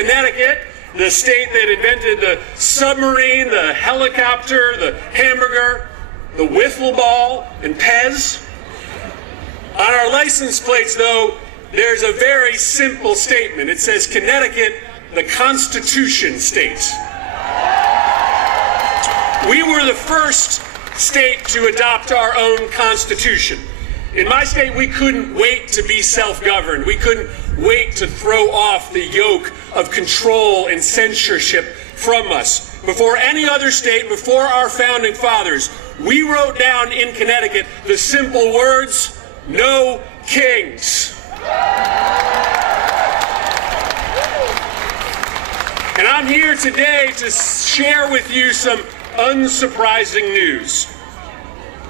Connecticut, the state that invented the submarine, the helicopter, the hamburger, the wiffle ball, and Pez. On our license plates, though, there's a very simple statement. It says, Connecticut, the Constitution state. We were the first state to adopt our own constitution. In my state, we couldn't wait to be self-governed. We couldn't wait to throw off the yoke of control and censorship from us. Before any other state, before our founding fathers, we wrote down in Connecticut the simple words, no kings. And I'm here today to share with you some unsurprising news.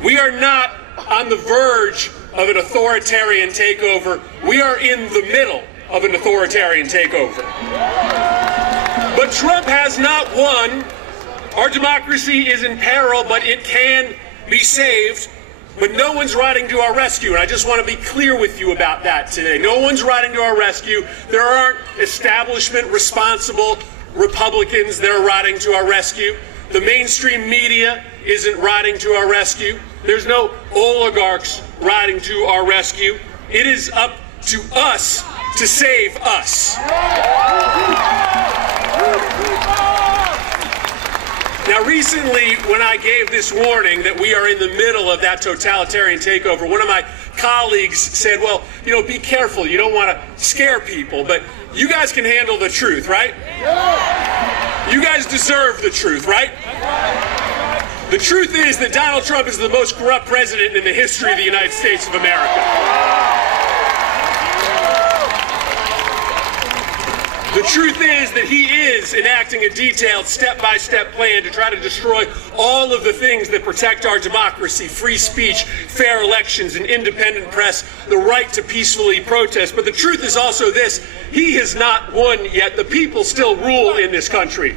We are not on the verge of an authoritarian takeover. We are in the middle of an authoritarian takeover. But Trump has not won. Our democracy is in peril, but it can be saved. But no one's riding to our rescue, and I just want to be clear with you about that today. No one's riding to our rescue. There aren't establishment responsible Republicans that are riding to our rescue. The mainstream media isn't riding to our rescue. There's no oligarchs riding to our rescue. It is up to us to save us. Now, recently, when I gave this warning that we are in the middle of that totalitarian takeover, one of my colleagues said, well, be careful. You don't want to scare people, but you guys can handle the truth, right? You guys deserve the truth, right? The truth is that Donald Trump is the most corrupt president in the history of the United States of America. The truth is that he is enacting a detailed step-by-step plan to try to destroy all of the things that protect our democracy, free speech, fair elections, an independent press, the right to peacefully protest. But the truth is also this: he has not won yet. The people still rule in this country.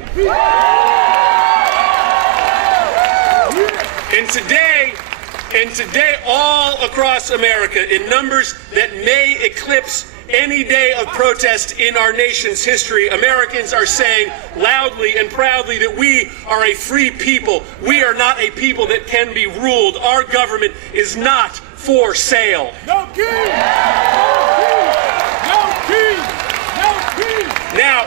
And today, all across America, in numbers that may eclipse any day of protest in our nation's history, Americans are saying loudly and proudly that we are a free people. We are not a people that can be ruled. Our government is not for sale. No king! No king! No king! Now,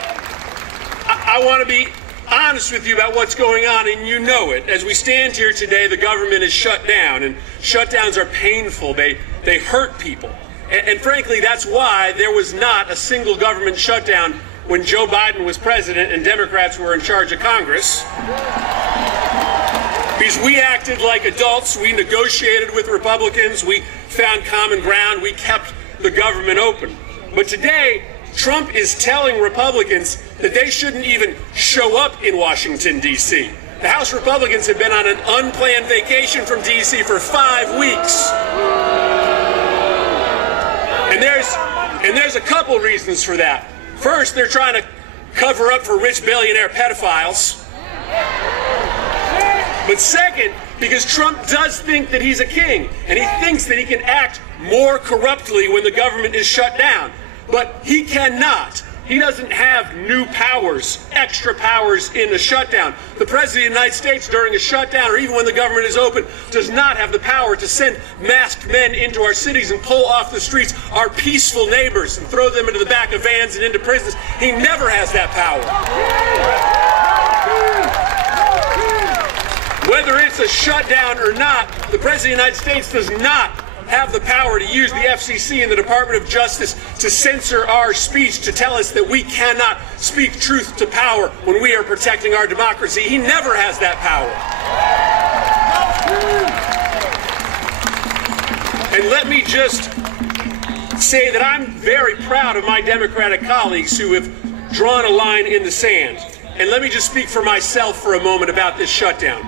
I want to be honest with you about what's going on, and you know it. As we stand here today, the government is shut down, and shutdowns are painful. They hurt people. And frankly, that's why there was not a single government shutdown when Joe Biden was president and Democrats were in charge of Congress. Because we acted like adults. We negotiated with Republicans. We found common ground. We kept the government open. But today, Trump is telling Republicans that they shouldn't even show up in Washington, D.C. The House Republicans have been on an unplanned vacation from D.C. for 5 weeks. And there's a couple reasons for that. First, they're trying to cover up for rich billionaire pedophiles. But second, because Trump does think that he's a king, and he thinks that he can act more corruptly when the government is shut down. But he cannot. He doesn't have new powers, extra powers in a shutdown. The President of the United States during a shutdown, or even when the government is open, does not have the power to send masked men into our cities and pull off the streets our peaceful neighbors and throw them into the back of vans and into prisons. He never has that power. Whether it's a shutdown or not, the President of the United States does not have the power to use the FCC and the Department of Justice to censor our speech, to tell us that we cannot speak truth to power when we are protecting our democracy. He never has that power. And let me just say that I'm very proud of my Democratic colleagues who have drawn a line in the sand. And let me just speak for myself for a moment about this shutdown.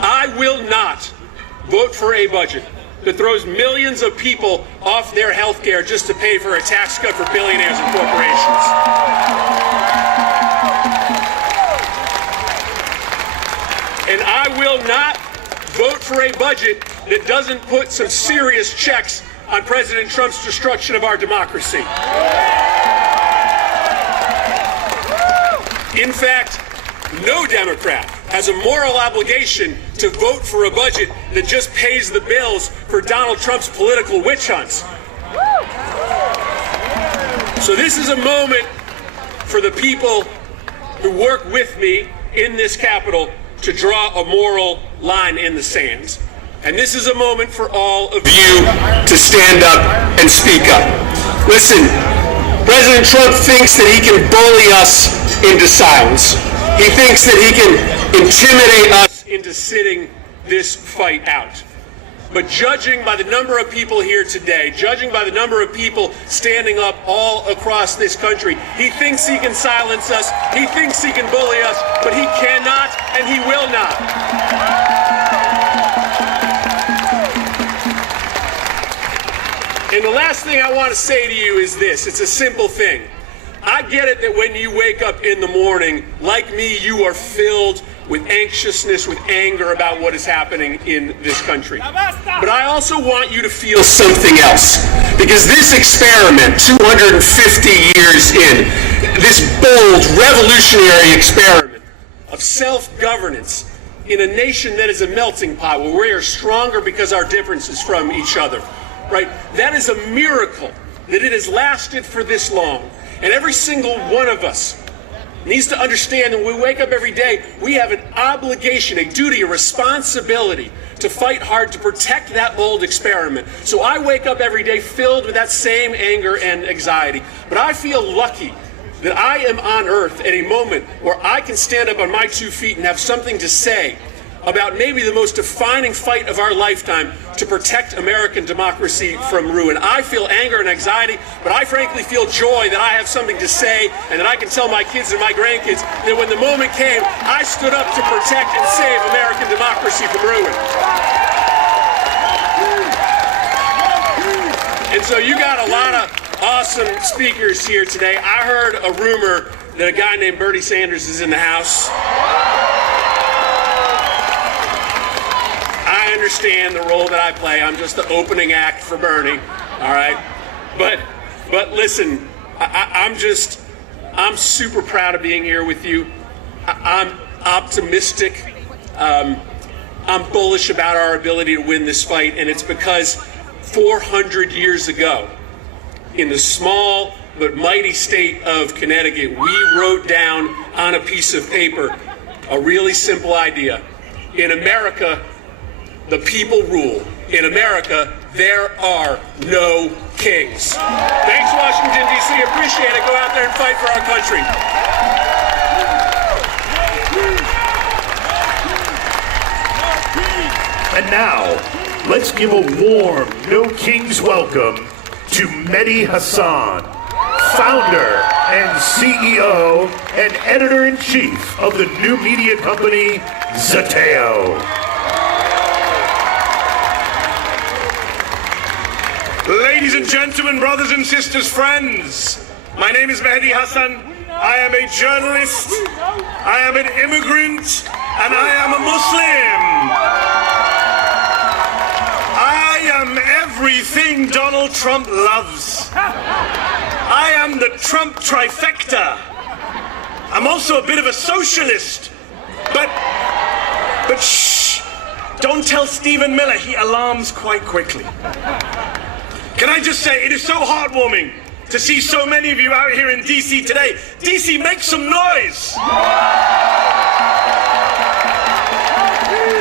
I will not vote for a budget that throws millions of people off their health care just to pay for a tax cut for billionaires and corporations. And I will not vote for a budget that doesn't put some serious checks on President Trump's destruction of our democracy. In fact, no Democrat has a moral obligation to vote for a budget that just pays the bills for Donald Trump's political witch hunts. So this is a moment for the people who work with me in this Capitol to draw a moral line in the sand. And this is a moment for all of you to stand up and speak up. Listen, President Trump thinks that he can bully us into silence. He thinks that he can intimidate us into sitting this fight out. But judging by the number of people here today, judging by the number of people standing up all across this country, he thinks he can silence us, he thinks he can bully us, but he cannot and he will not. And the last thing I want to say to you is this. It's a simple thing. I get it that when you wake up in the morning, like me, you are filled with anxiousness, with anger about what is happening in this country. But I also want you to feel something else. Because this experiment, 250 years in, this bold, revolutionary experiment of self-governance in a nation that is a melting pot, where we are stronger because our differences from each other, right? That is a miracle that it has lasted for this long. And every single one of us needs to understand that when we wake up every day, we have an obligation, a duty, a responsibility to fight hard to protect that bold experiment. So I wake up every day filled with that same anger and anxiety. But I feel lucky that I am on earth at a moment where I can stand up on my 2 feet and have something to say about maybe the most defining fight of our lifetime to protect American democracy from ruin. I feel anger and anxiety, but I frankly feel joy that I have something to say and that I can tell my kids and my grandkids that when the moment came, I stood up to protect and save American democracy from ruin. And so you got a lot of awesome speakers here today. I heard a rumor that a guy named Bernie Sanders is in the house. I understand the role that I play. I'm just the opening act for Bernie, all right? But listen, I'm super proud of being here with you. I'm optimistic. I'm bullish about our ability to win this fight, and it's because 400 years ago, in the small but mighty state of Connecticut, we wrote down on a piece of paper a really simple idea. In America, the people rule. In America, there are no kings. Thanks, Washington, D.C. Appreciate it. Go out there and fight for our country. And now, let's give a warm No Kings welcome to Mehdi Hasan, founder and CEO and editor-in-chief of the new media company, Zeteo. Ladies and gentlemen, brothers and sisters, friends, my name is Mehdi Hasan. I am a journalist, I am an immigrant, and I am a Muslim. I am everything Donald Trump loves. I am the Trump trifecta. I'm also a bit of a socialist, but shh, don't tell Stephen Miller, he alarms quite quickly. Can I just say, it is so heartwarming to see so many of you out here in D.C. today. D.C., make some noise.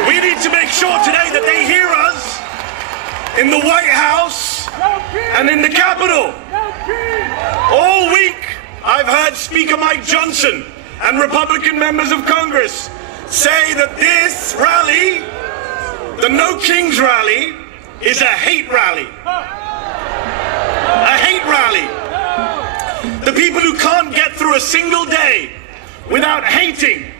We need to make sure today that they hear us in the White House and in the Capitol. All week, I've heard Speaker Mike Johnson and Republican members of Congress say that this rally, the No Kings rally, is a hate rally. A hate rally. The people who can't get through a single day without hating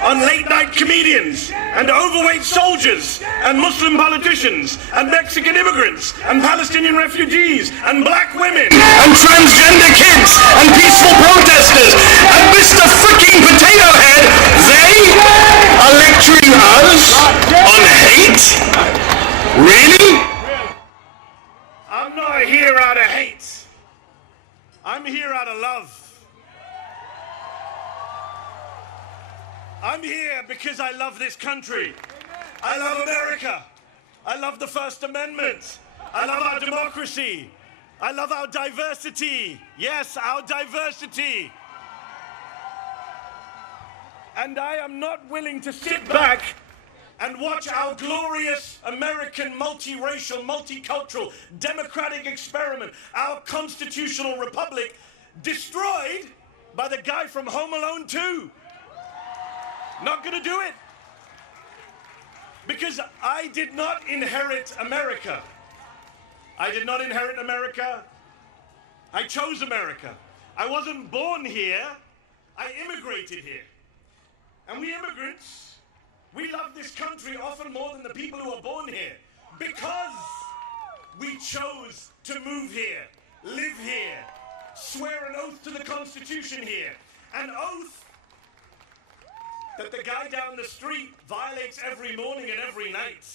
on late-night comedians and overweight soldiers and Muslim politicians and Mexican immigrants and Palestinian refugees and black women and transgender kids and peaceful protesters and Mr. Freaking Potato Head, they are lecturing us on hate? Really? I'm not here out of hate. I'm here out of love. I'm here because I love this country. I love America. I love the First Amendment. I love our democracy. I love our diversity. Yes, our diversity. And I am not willing to sit back and watch our glorious American multiracial, multicultural, democratic experiment, our constitutional republic, destroyed by the guy from Home Alone 2. Not gonna do it. Because I did not inherit America. I did not inherit America. I chose America. I wasn't born here. I immigrated here. And we immigrants, we love this country often more than the people who are born here. Because we chose to move here, live here, swear an oath to the Constitution here. An oath that the guy down the street violates every morning and every night.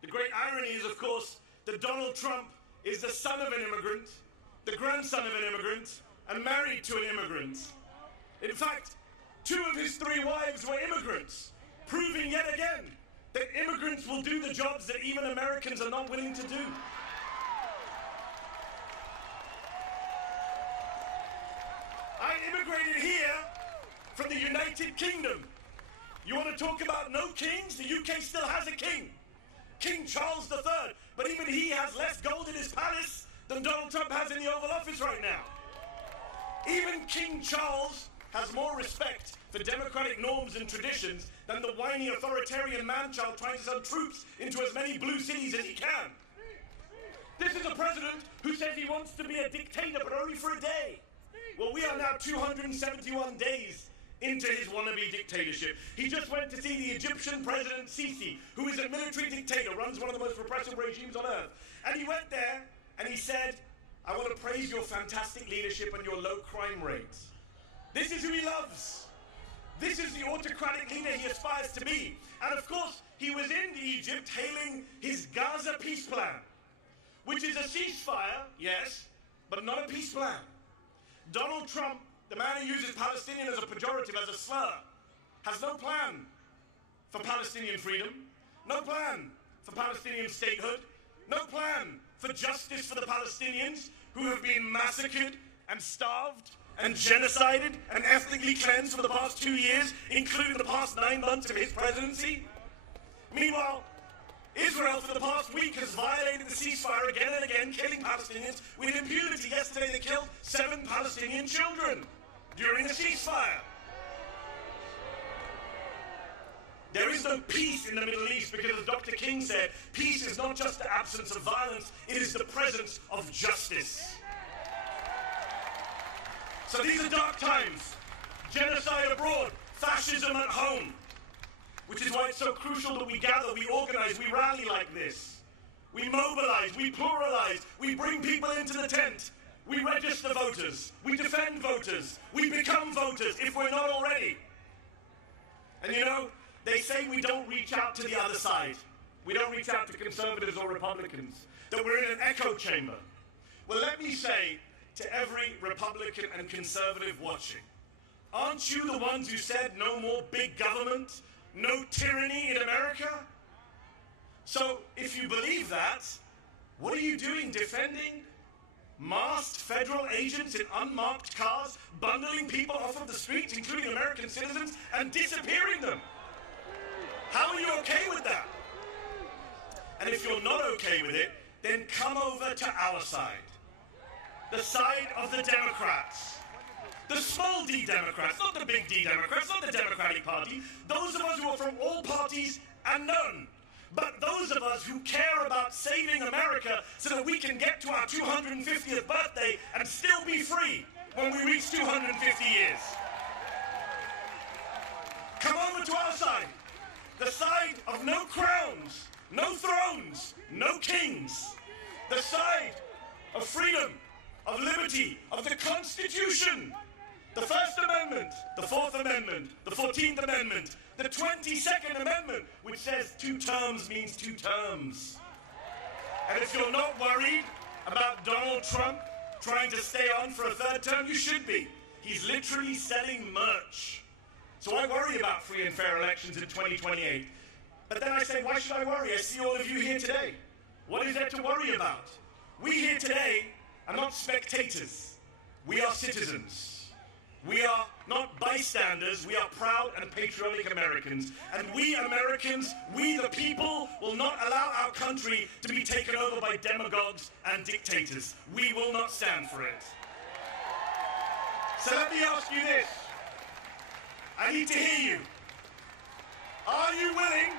The great irony is, of course, that Donald Trump is the son of an immigrant, the grandson of an immigrant, and married to an immigrant. In fact, 2 of his 3 wives were immigrants, proving yet again that immigrants will do the jobs that even Americans are not willing to do. I immigrated here from the United Kingdom. You want to talk about no kings? The UK still has a king. King Charles III. But even he has less gold in his palace than Donald Trump has in the Oval Office right now. Even King Charles has more respect for democratic norms and traditions than the whiny authoritarian man-child trying to send troops into as many blue cities as he can. This is a president who says he wants to be a dictator, but only for a day. Well, we are now 271 days into his wannabe dictatorship. He just went to see the Egyptian president Sisi, who is a military dictator, runs one of the most repressive regimes on earth. And he went there and he said, I want to praise your fantastic leadership and your low crime rates. This is who he loves. This is the autocratic leader he aspires to be. And of course, he was in Egypt hailing his Gaza peace plan, which is a ceasefire, yes, but not a peace plan. Donald Trump, the man who uses Palestinian as a pejorative, as a slur, has no plan for Palestinian freedom, no plan for Palestinian statehood, no plan for justice for the Palestinians who have been massacred and starved and genocided and ethnically cleansed for the past 2 years, including the past 9 months of his presidency. Meanwhile, Israel for the past week has violated the ceasefire again and again, killing Palestinians with impunity. Yesterday they killed 7 Palestinian children during the ceasefire. There is no peace in the Middle East because, as Dr. King said, peace is not just the absence of violence, it is the presence of justice. So these are dark times. Genocide abroad, fascism at home. Which is why it's so crucial that we gather, we organize, we rally like this. We mobilize, we pluralize, we bring people into the tent. We register voters, we defend voters, we become voters if we're not already. And you know, they say we don't reach out to the other side. We don't reach out to conservatives or Republicans, that we're in an echo chamber. Well, let me say to every Republican and conservative watching, aren't you the ones who said no more big government, no tyranny in America? So if you believe that, what are you doing defending masked federal agents in unmarked cars, bundling people off of the streets, including American citizens, and disappearing them? How are you okay with that? And if you're not okay with it, then come over to our side. The side of the Democrats. The small d Democrats, not the big D Democrats, not the Democratic Party. Those of us who are from all parties and none. But those of us who care about saving America so that we can get to our 250th birthday and still be free when we reach 250 years. Come over to our side. The side of no crowns, no thrones, no kings. The side of freedom, of liberty, of the Constitution. The First Amendment, the Fourth Amendment, the 14th Amendment, the 22nd Amendment, which says 2 terms means 2 terms. And if you're not worried about Donald Trump trying to stay on for a 3rd term, you should be. He's literally selling merch So I worry about free and fair elections in 2028. But then I say, why should I worry? I see all of you here today. What is there to worry about? We here today are not spectators. We are citizens. We are not bystanders. We are proud and patriotic Americans. And we Americans, we the people, will not allow our country to be taken over by demagogues and dictators. We will not stand for it. So let me ask you this. I need to hear you. Are you willing?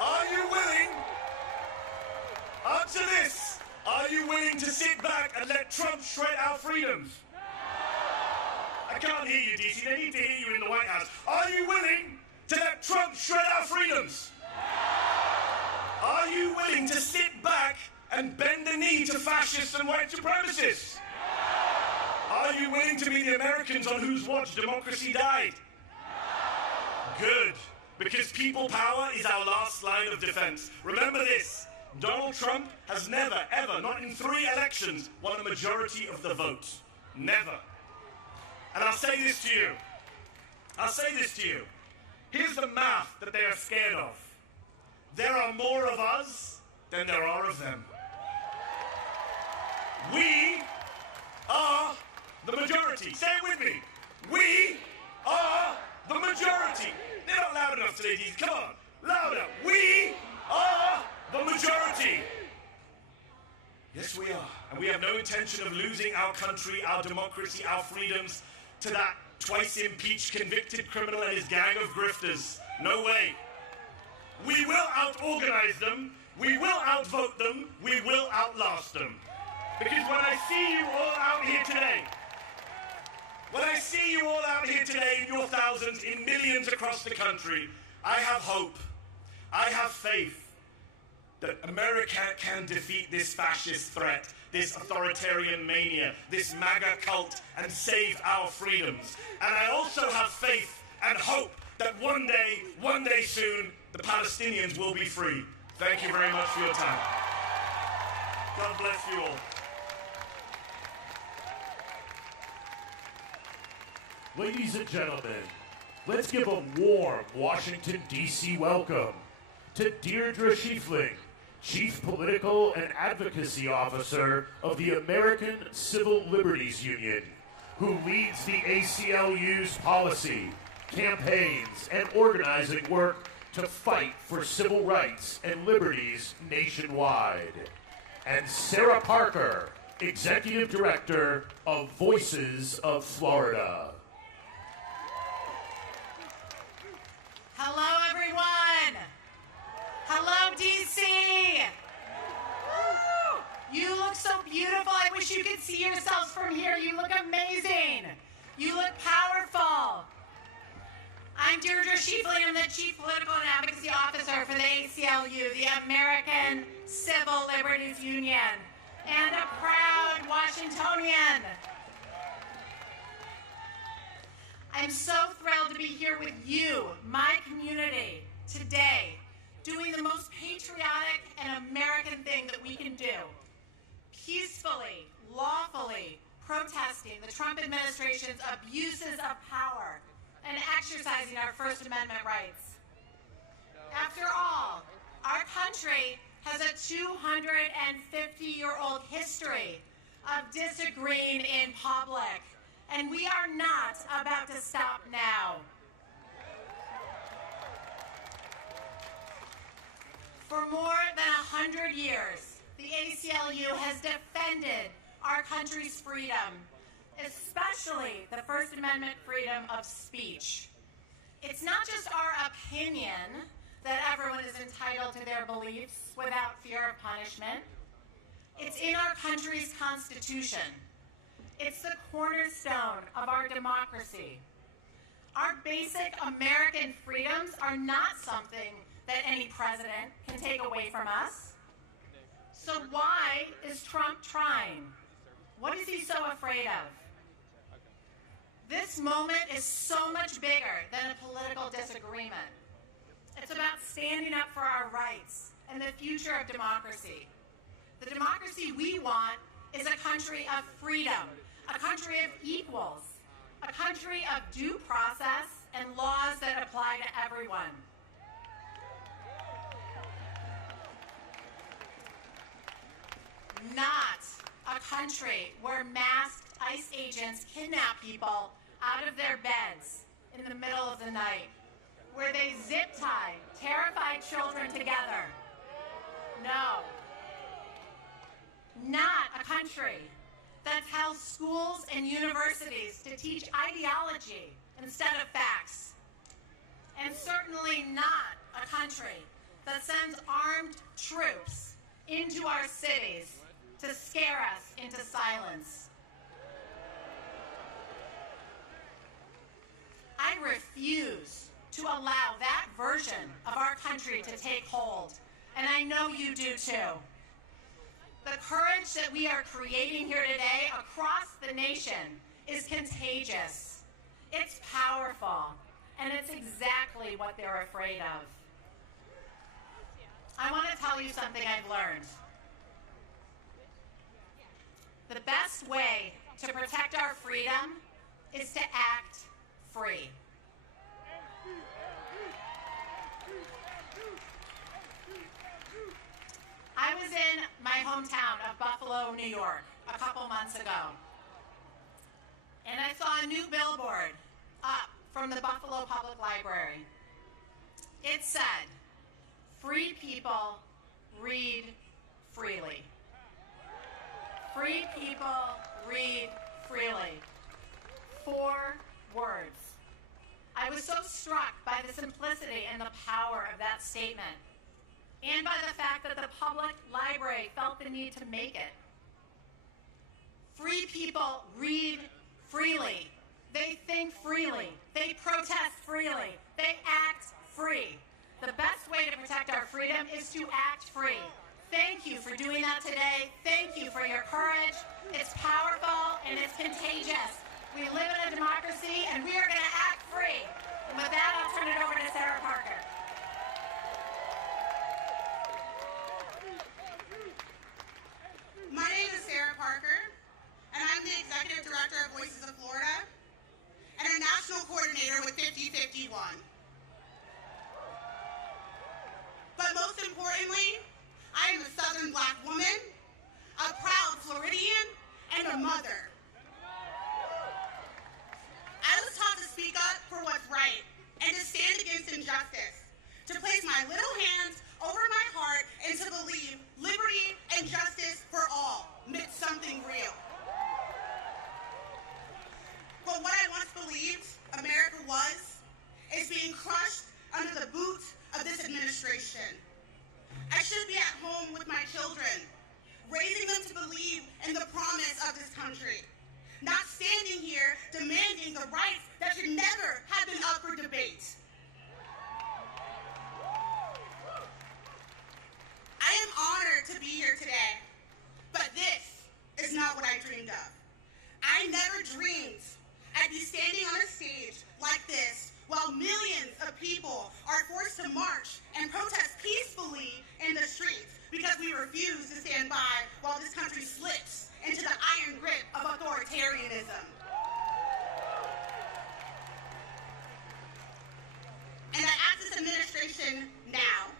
Are you willing? Answer this. Are you willing to sit back and let Trump shred our freedoms? I can't hear you, DC. They need to hear you in the White House. Are you willing to let Trump shred our freedoms? Are you willing to sit back and bend the knee to fascists and white supremacists? Are you willing to be the Americans on whose watch democracy died? Good, because people power is our last line of defense. Remember this, Donald Trump has never, ever, not in 3 elections, won a majority of the vote. Never. And I'll say this to you. I'll say this to you. Here's the math that they are scared of. There are more of us than there are of them. We are the majority. Say it with me. We are the majority. They're not loud enough today, Jesus. Come on. Louder. We are the majority. Yes, we are. And we have no intention of losing our country, our democracy, our freedoms to that twice impeached convicted criminal and his gang of grifters. No way. We will out-organize them. We will outvote them. We will outlast them. Because when I see you all out here today, when I see you all out here today in your thousands, in millions across the country, I have hope. I have faith that America can defeat this fascist threat, this authoritarian mania, this MAGA cult, and save our freedoms. And I also have faith and hope that one day soon, the Palestinians will be free. Thank you very much for your time. God bless you all. Ladies and gentlemen, let's give a warm Washington, D.C. welcome to Deirdre Schifeling, Chief Political and Advocacy Officer of the American Civil Liberties Union, who leads the ACLU's policy, campaigns, and organizing work to fight for civil rights and liberties nationwide. And Sarah Parker, Executive Director of Voices of Florida. Hello, everyone. Hello, DC. You look so beautiful. I wish you could see yourselves from here. You look amazing. You look powerful. I'm Deirdre Schifeling. I'm the Chief Political and Advocacy Officer for the ACLU, the American Civil Liberties Union, and a proud Washingtonian. I'm so thrilled to be here with you, my community, today, doing the most patriotic and American thing that we can do. Peacefully, lawfully protesting the Trump administration's abuses of power and exercising our First Amendment rights. After all, our country has a 250-year-old history of disagreeing in public, and we are not about to stop now. For more than 100 years, the ACLU has defended our country's freedom, especially the First Amendment freedom of speech. It's not just our opinion that everyone is entitled to their beliefs without fear of punishment. It's in our country's Constitution. It's the cornerstone of our democracy. Our basic American freedoms are not something that any president can take away from us. So why is Trump trying? What is he so afraid of? This moment is so much bigger than a political disagreement. It's about standing up for our rights and the future of democracy. The democracy we want is a country of freedom, a country of equals, a country of due process and laws that apply to everyone. Not a country where masked ICE agents kidnap people out of their beds in the middle of the night, where they zip tie terrified children together. No. Not a country that tells schools and universities to teach ideology instead of facts. And certainly not a country that sends armed troops into our cities to scare us into silence. I refuse to allow that version of our country to take hold, and I know you do too. The courage that we are creating here today across the nation is contagious. It's powerful, and it's exactly what they're afraid of. I want to tell you something I've learned. The best way to protect our freedom is to act free. I was in my hometown of Buffalo, New York, a couple months ago, and I saw a new billboard up from the Buffalo Public Library. It said, "Free people read freely." Free people read freely. 4 words. I was so struck by the simplicity and the power of that statement, and by the fact that the public library felt the need to make it. Free people read freely. They think freely. They protest freely. They act free. The best way to protect our freedom is to act free. Thank you for doing that today. Thank you for your courage. It's powerful and it's contagious. We live in a democracy and we are going to act free. And with that, I'll turn it over to Sarah Parker. My name is Sarah Parker, and I'm the Executive Director of Voices of Florida and a National Coordinator with 5051. But most importantly, I am a Southern Black woman, a proud Floridian, and a mother. I was taught to speak up for what's right and to stand against injustice, to place my little hands over my heart and to believe liberty and justice for all meant something real. But what I once believed America was is being crushed under the boot of this administration. I should be at home with my children, raising them to believe in the promise of this country, not standing here demanding the rights that should never have been up for debate. I am honored to be here today, but this is not what I dreamed of. I never dreamed I'd be standing on a stage like this while millions of people are forced to march and protest peacefully in the streets because we refuse to stand by while this country slips into the iron grip of authoritarianism. And I ask this administration now,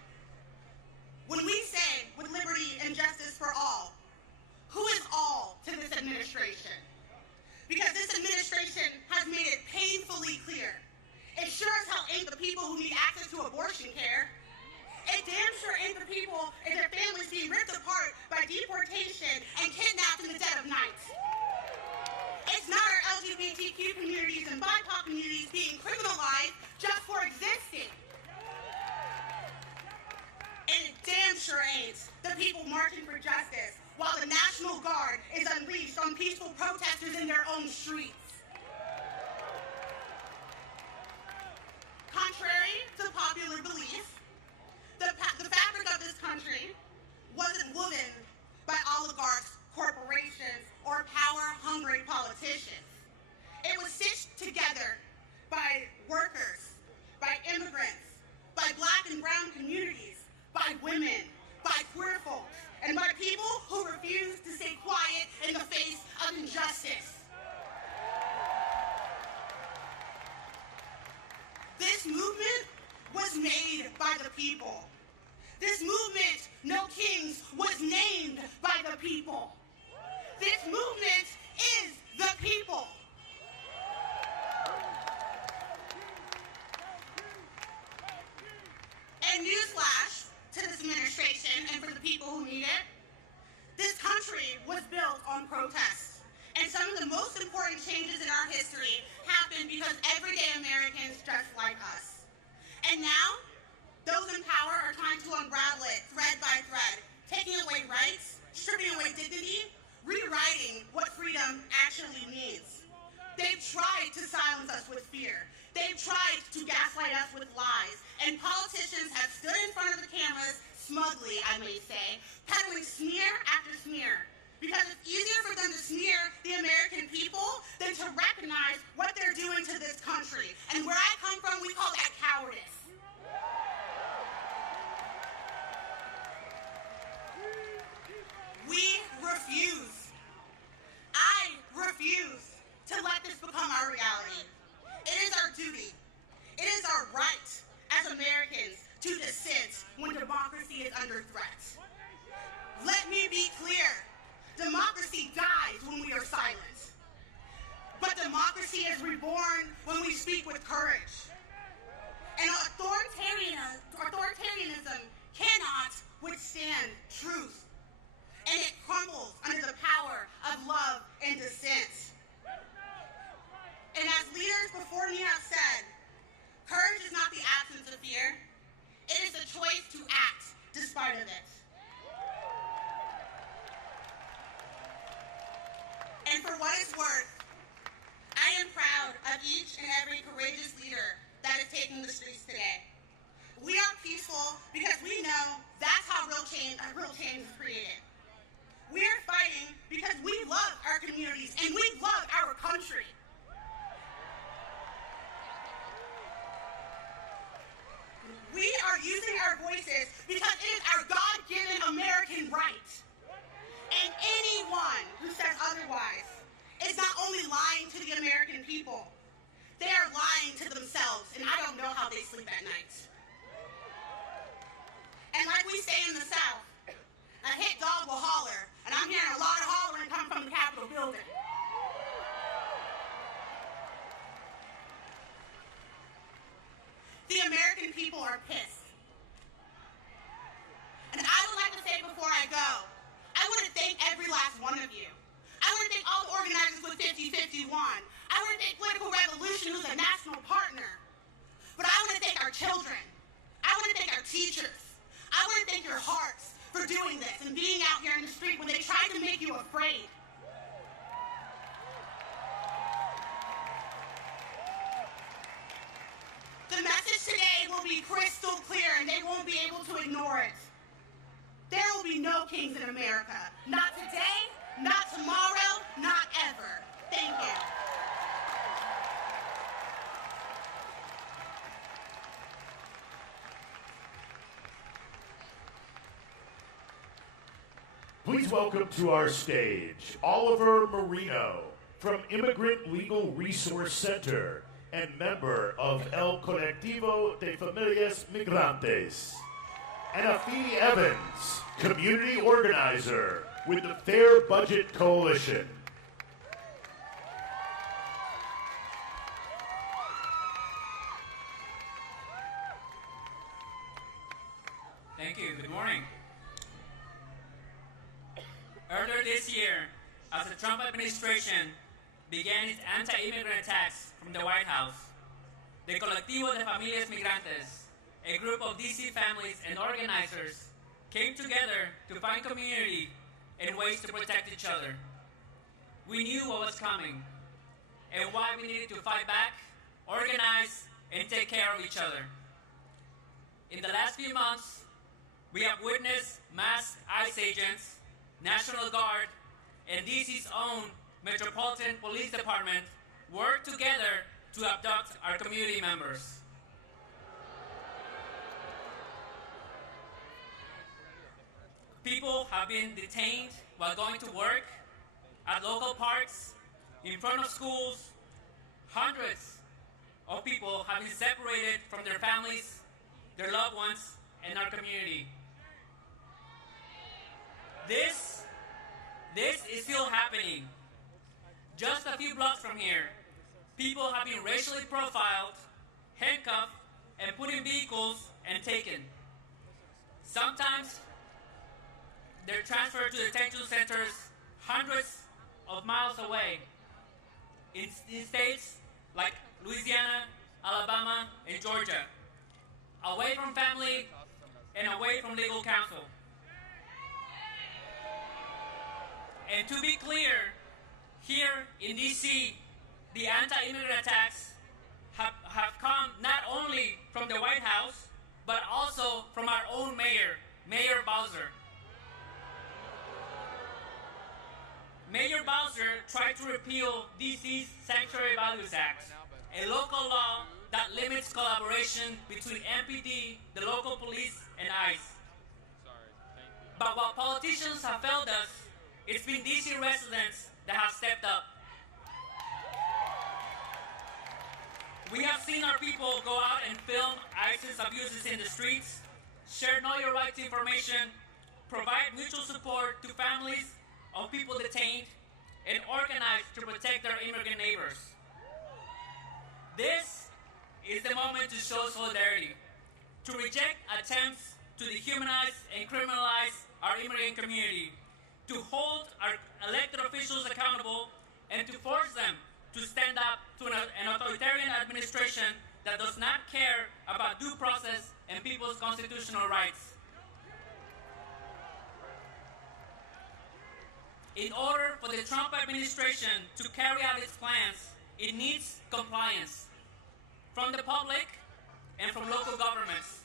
when we say with liberty and justice for all, who is all to this administration? Because this administration has made it painfully clear. It sure as hell ain't the people who need access to abortion care. It damn sure ain't the people and their families being ripped apart by deportation and kidnapped in the dead of night. It's not our LGBTQ communities and BIPOC communities being criminalized just for existing. And it damn sure ain't the people marching for justice while the National Guard is unleashed on peaceful protesters in their own streets. Contrary to popular belief, the fabric of this country wasn't woven by oligarchs, corporations, or power-hungry politicians. It was stitched together by workers, by immigrants, by Black and brown communities, by women, by queer folks, and by people who refuse to stay quiet in the face of injustice. made by the people. This movement, No Kings, was named by the people. This movement is the people. And newsflash to this administration and for the people who need it, this country was built on protests. And some of the most important changes in our history happened because everyday Americans just like us. And now, those in power are trying to unravel it thread by thread, taking away rights, stripping away dignity, rewriting what freedom actually means. They've tried to silence us with fear. They've tried to gaslight us with lies. And politicians have stood in front of the cameras, smugly, I may say, peddling smear after smear. Because it's easier for them to smear the American people than to recognize what they're doing to this country. And where I come from, we call that cowardice. We refuse. I refuse to let this become our reality. It is our duty. It is our right as Americans to dissent when democracy is under threat. Let me be clear. Democracy dies when we are silent. But democracy is reborn when we speak with courage. And authoritarianism cannot withstand truth. And it crumbles under the power of love and dissent. And as leaders before me have said, courage is not the absence of fear. It is the choice to act despite of it. And for what it's worth, I am proud of each and every courageous leader that is taking the streets today. We are peaceful because we know that's how real change is created. We are fighting because we love our communities and we love our country. We are using our voices because it is our God-given American right. And anyone who says otherwise is not only lying to the American people, they are lying to themselves, and I don't know how they sleep at night. And like we say in the South, a hit dog will holler, and I'm hearing a lot of hollering come from the Capitol building. The American people are pissed. And I would like to say before I go, I want to thank every last one of you. I want to thank all the organizers with 5051. I want to thank Political Revolution, who's a national partner. But I want to thank our children. I want to thank our teachers. I want to thank your hearts for doing this and being out here in the street when they tried to make you afraid. The message today will be crystal clear and they won't be able to ignore it. There will be no kings in America. Not today, not tomorrow, not ever. Thank you. Please welcome to our stage Oliver Merino from Immigrant Legal Resource Center and member of El Colectivo de Familias Migrantes, and Afeni Evans, community organizer with the Fair Budget Coalition. Thank you. Good morning. Earlier this year, as the Trump administration began its anti-immigrant attacks from the White House, the Colectivo de Familias Migrantes, a group of D.C. families and organizers, came together to find community and ways to protect each other. We knew what was coming and why we needed to fight back, organize, and take care of each other. In the last few months, we have witnessed mass ICE agents, National Guard, and D.C.'s own Metropolitan Police Department work together to abduct our community members. People have been detained while going to work, at local parks, in front of schools. Hundreds of people have been separated from their families their loved ones, and our community. This is still happening. Just a few blocks from here, people have been racially profiled, handcuffed, and put in vehicles and taken. Sometimes they're transferred to detention centers hundreds of miles away in states like Louisiana, Alabama, and Georgia, away from family and away from legal counsel. And to be clear, here in D.C., the anti-immigrant attacks have come not only from the White House, but also from our own mayor, Mayor Bowser. Mayor Bowser tried to repeal D.C.'s Sanctuary Values Act, a local law that limits collaboration between MPD, the local police, and ICE. But while politicians have failed us, it's been D.C. residents that have stepped up. We have seen our people go out and film ISIS abuses in the streets, share Know Your Rights information, provide mutual support to families of people detained, and organize to protect their immigrant neighbors. This is the moment to show solidarity, to reject attempts to dehumanize and criminalize our immigrant community, to hold our elected officials accountable, and to force them to stand up to an authoritarian administration that does not care about due process and people's constitutional rights. In order for the Trump administration to carry out its plans, it needs compliance from the public and from local governments.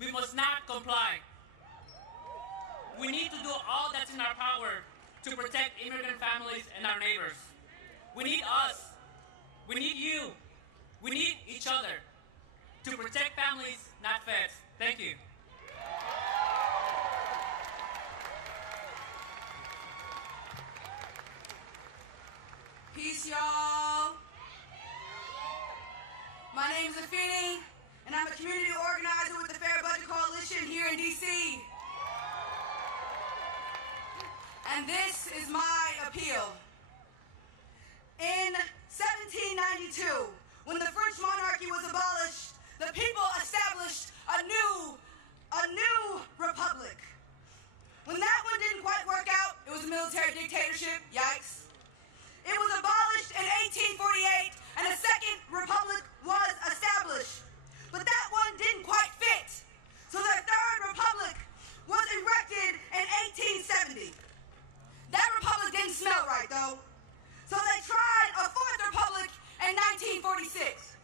We must not comply. We need to do all that's in our power to protect immigrant families and our neighbors. We need us. We need you. We need each other to protect families, not feds. Thank you. Peace, y'all. My name is Afeni, and I'm a community organizer with the Fair Budget Coalition here in D.C. And this is my appeal. In 1792, when the French monarchy was abolished, the people established a new republic. When that one didn't quite work out, it was a military dictatorship, yikes. It was abolished in 1848, and a second republic was established. But that one didn't quite fit. So the third republic was erected in 1870. That republic didn't smell right, though. So they tried a fourth republic in 1946.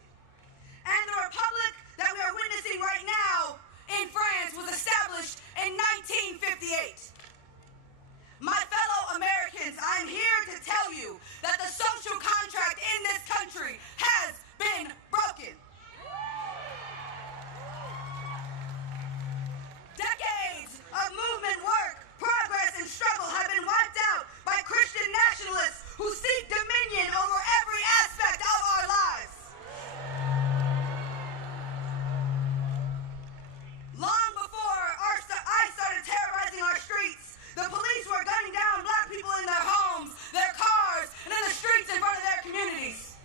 And the republic that we are witnessing right now in France was established in 1958. My fellow Americans, I'm here to tell you that the social contract in this country has been broken. Decades of movement work, progress, and struggle have been wiped out by Christian nationalists who seek dominion over every aspect of our lives. Long before ICE started terrorizing our streets, the police were gunning down black people in their homes, their cars, and in the streets in front of their communities.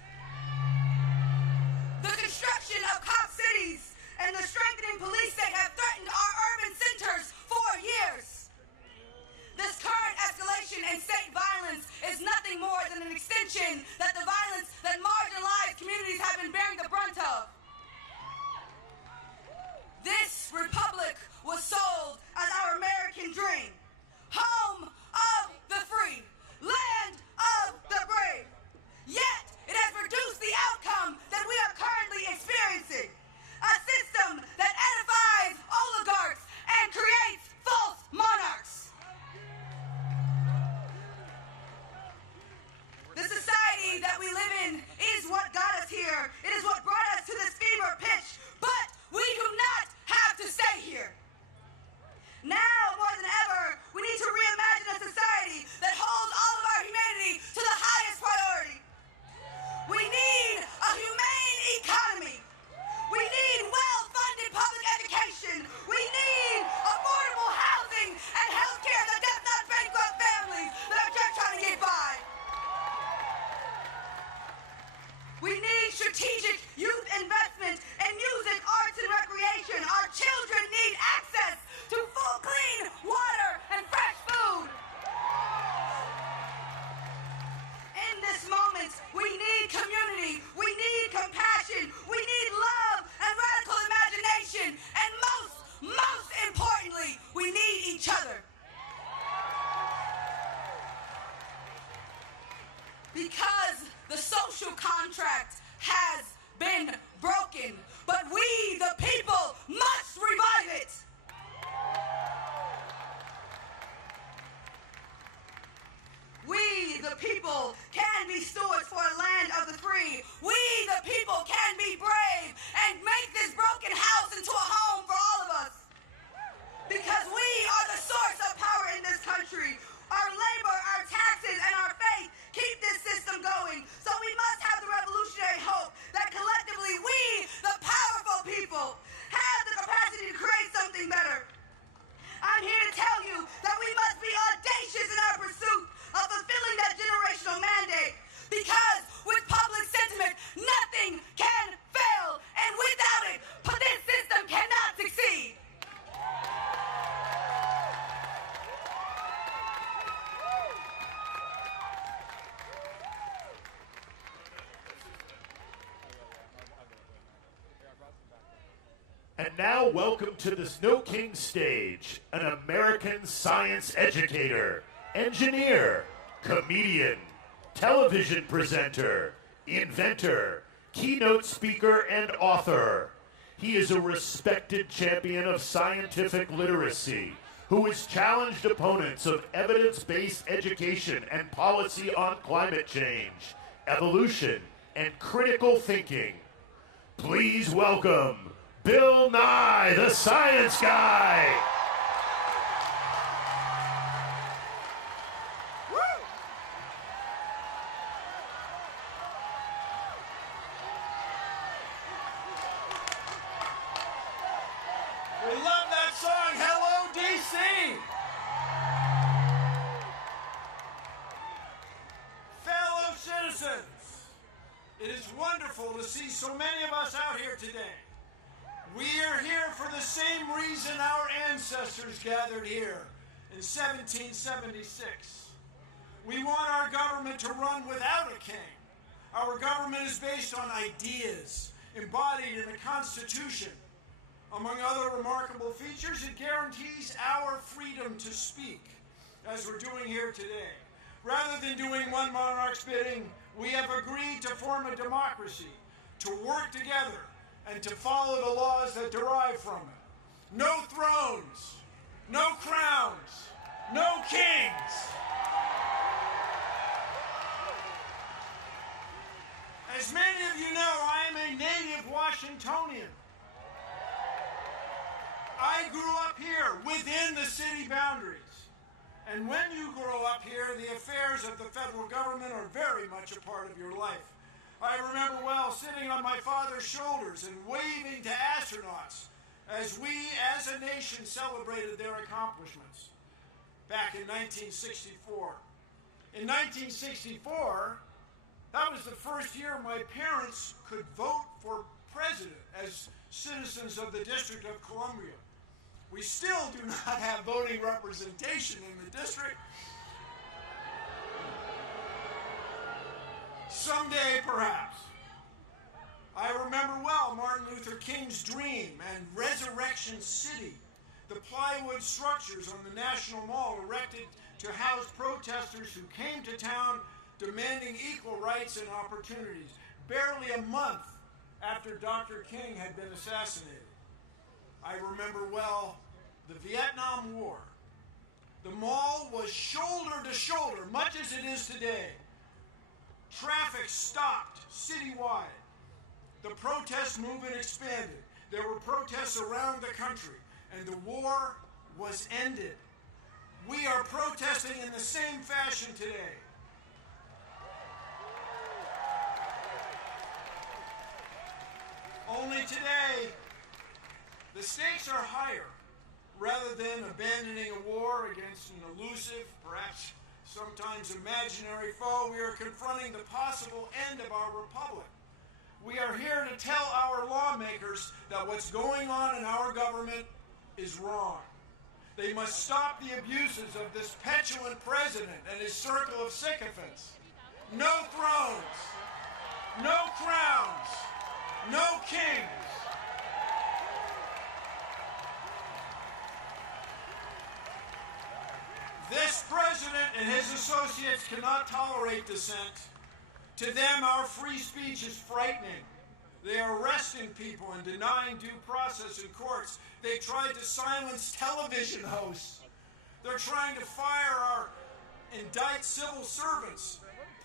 The construction of cop cities and the strengthening police state have threatened our urban centers for years. This current escalation in state violence is nothing more than an extension that the violence that marginalized communities have been bearing the brunt of. This republic was sold as our American dream. Home of the free, land of the brave. Yet, it has produced the outcome that we are currently experiencing. A system that edifies oligarchs and creates false monarchs. The society that we live in is what got us here. It is what brought us to this fever pitch, but we do not have to stay here. Now more than ever, strategic youth investment in music, arts, and recreation. Our children need access to full, clean water and fresh food. In this moment, we need community, we need compassion, we need love and radical imagination, and most importantly, we need each other. Because the social contract has been broken, but we, the people, must revive it. We, the people, can be stewards for a land of the free. We, the people, can be brave and make this broken house into a home for all of us. Because we are the source of power in this country. Our labor, our taxes, and our faith keep this system going. So we must have the revolutionary hope that collectively we, the powerful people, have the capacity to create something better. I'm here to tell you that we must be audacious in our pursuit of fulfilling that generational mandate. Because with public sentiment, nothing can fail. And without it, this system cannot succeed. And now, welcome to the Snow King stage, an American science educator, engineer, comedian, television presenter, inventor, keynote speaker, and author. He is a respected champion of scientific literacy who has challenged opponents of evidence-based education and policy on climate change, evolution, and critical thinking. Please welcome Bill Nye, the Science Guy. We love that song, Hello, D.C. Fellow citizens, it is wonderful to see so many of us out here today. We are here for the same reason our ancestors gathered here in 1776. We want our government to run without a king. Our government is based on ideas embodied in the Constitution. Among other remarkable features, it guarantees our freedom to speak, as we're doing here today. Rather than doing one monarch's bidding, we have agreed to form a democracy, to work together, and to follow the laws that derive from it. No thrones, no crowns, no kings. As many of you know, I am a native Washingtonian. I grew up here within the city boundaries. And when you grow up here, the affairs of the federal government are very much a part of your life. I remember well sitting on my father's shoulders and waving to astronauts as we as a nation celebrated their accomplishments back in 1964. In 1964, that was the first year my parents could vote for president as citizens of the District of Columbia. We still do not have voting representation in the district. Someday, perhaps. I remember well Martin Luther King's dream and Resurrection City, the plywood structures on the National Mall erected to house protesters who came to town demanding equal rights and opportunities, barely a month after Dr. King had been assassinated. I remember well the Vietnam War. The mall was shoulder to shoulder, much as it is today. Traffic stopped citywide. The protest movement expanded. There were protests around the country, and the war was ended. We are protesting in the same fashion today. Only today, the stakes are higher. Rather than abandoning a war against an elusive, perhaps sometimes imaginary foe, we are confronting the possible end of our republic. We are here to tell our lawmakers that what's going on in our government is wrong. They must stop the abuses of this petulant president and his circle of sycophants. No thrones, no crowns, no kings. This president and his associates cannot tolerate dissent. To them, our free speech is frightening. They are arresting people and denying due process in courts. They tried to silence television hosts. They're trying to fire indict civil servants,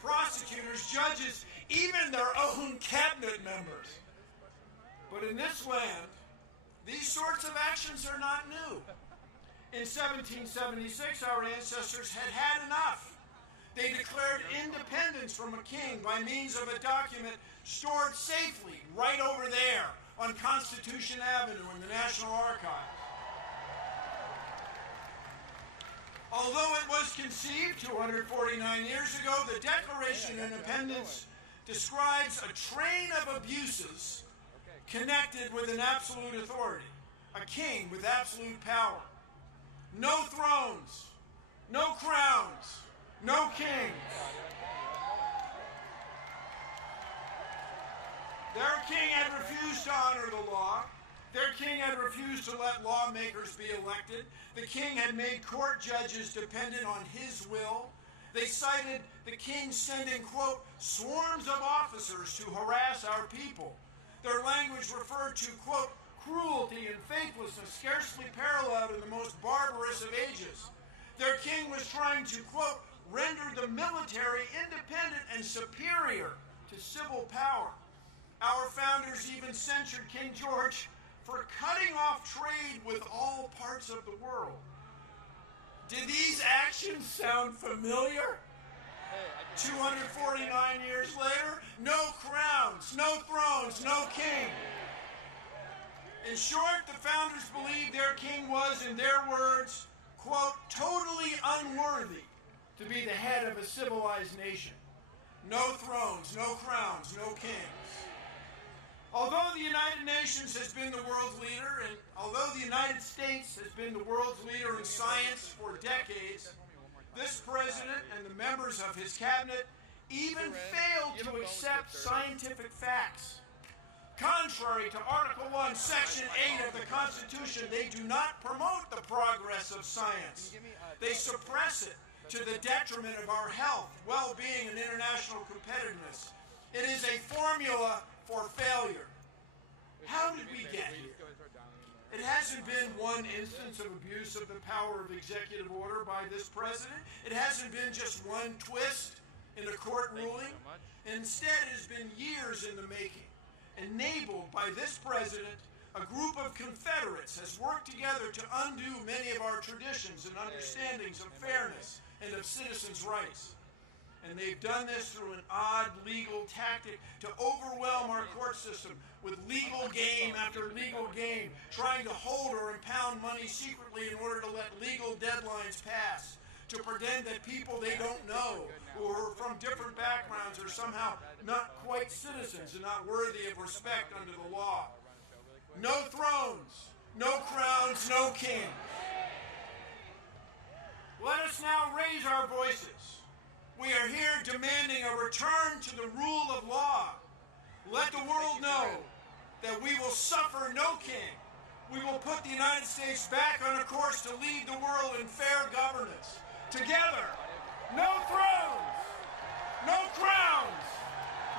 prosecutors, judges, even their own cabinet members. But in this land, these sorts of actions are not new. In 1776, our ancestors had had enough. They declared independence from a king by means of a document stored safely right over there on Constitution Avenue in the National Archives. Although it was conceived 249 years ago, the Declaration of Independence describes a train of abuses connected with an absolute authority, a king with absolute power. No thrones, no crowns, no kings. Their king had refused to honor the law. Their king had refused to let lawmakers be elected. The king had made court judges dependent on his will. They cited the king sending, quote, swarms of officers to harass our people. Their language referred to, quote, cruelty and faithlessness scarcely paralleled in the most barbarous of ages. Their king was trying to, quote, render the military independent and superior to civil power. Our founders even censured King George for cutting off trade with all parts of the world. Did these actions sound familiar? 249 years later, no crowns, no thrones, no king. In short, the founders believed their king was, in their words, quote, totally unworthy to be the head of a civilized nation. No thrones, no crowns, no kings. Although the United Nations has been the world's leader, and although the United States has been the world's leader in science for decades, this president and the members of his cabinet even failed to accept scientific facts. Contrary to Article 1, Section 8 of the Constitution, they do not promote the progress of science. They suppress it to the detriment of our health, well-being, and international competitiveness. It is a formula for failure. How did we get here? It hasn't been one instance of abuse of the power of executive order by this president. It hasn't been just one twist in a court ruling. Instead, it has been years in the making. Enabled by this president, a group of Confederates has worked together to undo many of our traditions and understandings of fairness and of citizens' rights. And they've done this through an odd legal tactic to overwhelm our court system with legal game after legal game, trying to hold or impound money secretly in order to let legal deadlines pass, to pretend that people they don't know who are from different backgrounds are somehow not quite citizens and not worthy of respect under the law. No thrones, no crowns, no kings. Let us now raise our voices. We are here demanding a return to the rule of law. Let the world know that we will suffer no king. We will put the United States back on a course to lead the world in fair governance. Together, no thrones, no crowns,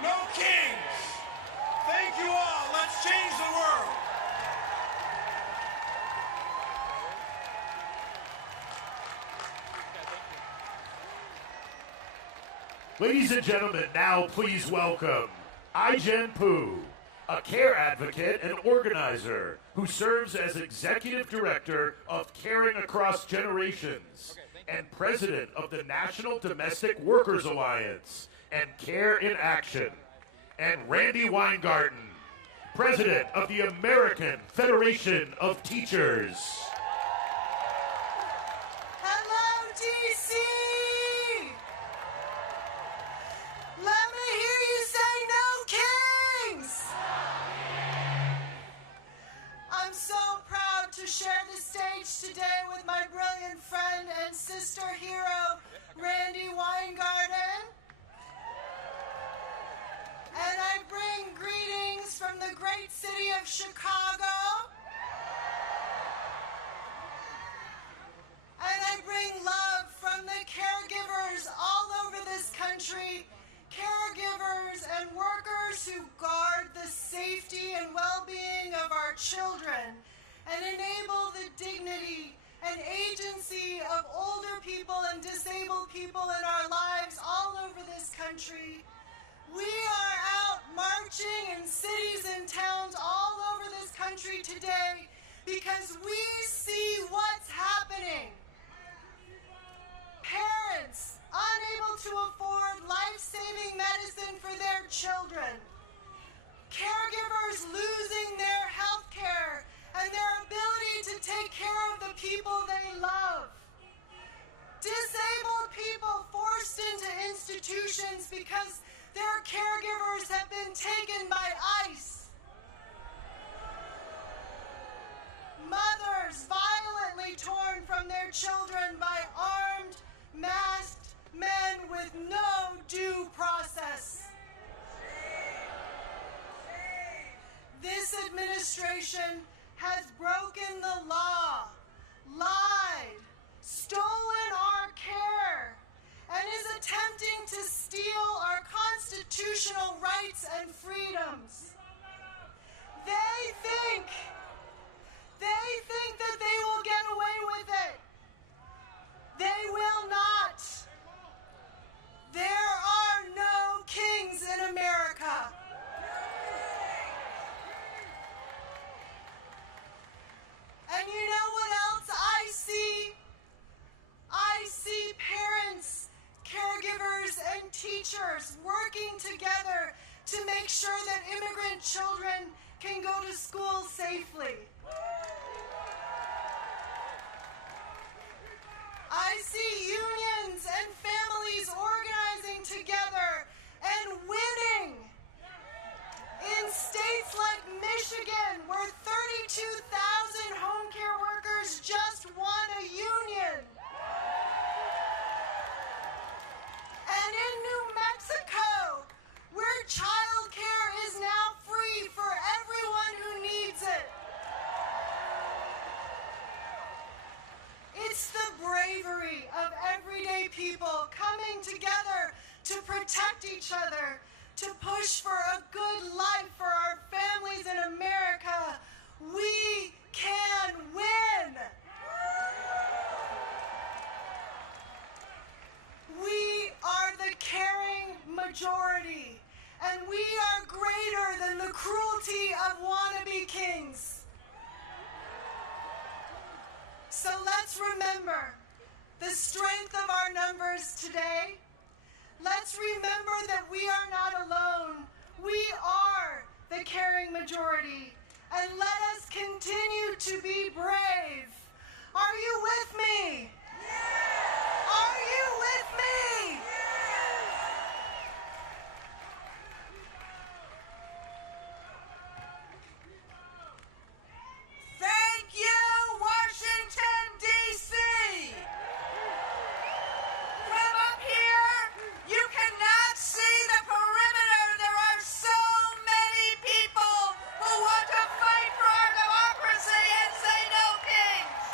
no kings. Thank you all. Let's change the world. Ladies and gentlemen, now please welcome Ai-jen Poo, a care advocate and organizer who serves as Executive Director of Caring Across Generations and President of the National Domestic Workers Alliance and Care in Action, and Randi Weingarten, President of the American Federation of Teachers. Hello, D.C. Let me hear you say no kings! of Chicago. And I bring love from the caregivers all over this country, caregivers and workers who guard the safety and well-being of our children and enable the dignity and agency of older people and disabled people in our lives all over this country. We are out marching in cities and towns all over this country today because we see what's happening. Parents unable to afford life-saving medicine for their children. Caregivers losing their health care and their ability to take care of the people they love. Disabled people forced into institutions because their caregivers have been taken by ICE. Mothers violently torn from their children by armed, masked men with no due process. This administration has broken the law, lied, stolen our care, and is attempting to steal our constitutional rights and freedoms. They think that they will get away with it. They will not. There are no kings in America. And you know what else I see? I see parents, caregivers, and teachers working together to make sure that immigrant children can go to school safely. I see unions and families organizing together and winning. In states like Michigan, where 32,000 home care workers just won a union. And in New Mexico, where child care is now free for everyone who needs it. It's the bravery of everyday people coming together to protect each other, to push for a good life for our families in America. We can win. We are the caring majority, and we are greater than the cruelty of wannabe kings. So let's remember the strength of our numbers today. Let's remember that we are not alone. We are the caring majority. And let us continue to be brave. Are you with me? Yes! Are you with me? Yes! Thank you, Washington, D.C. From up here, you cannot see the perimeter. There are so many people who want to fight for our democracy and say no kings.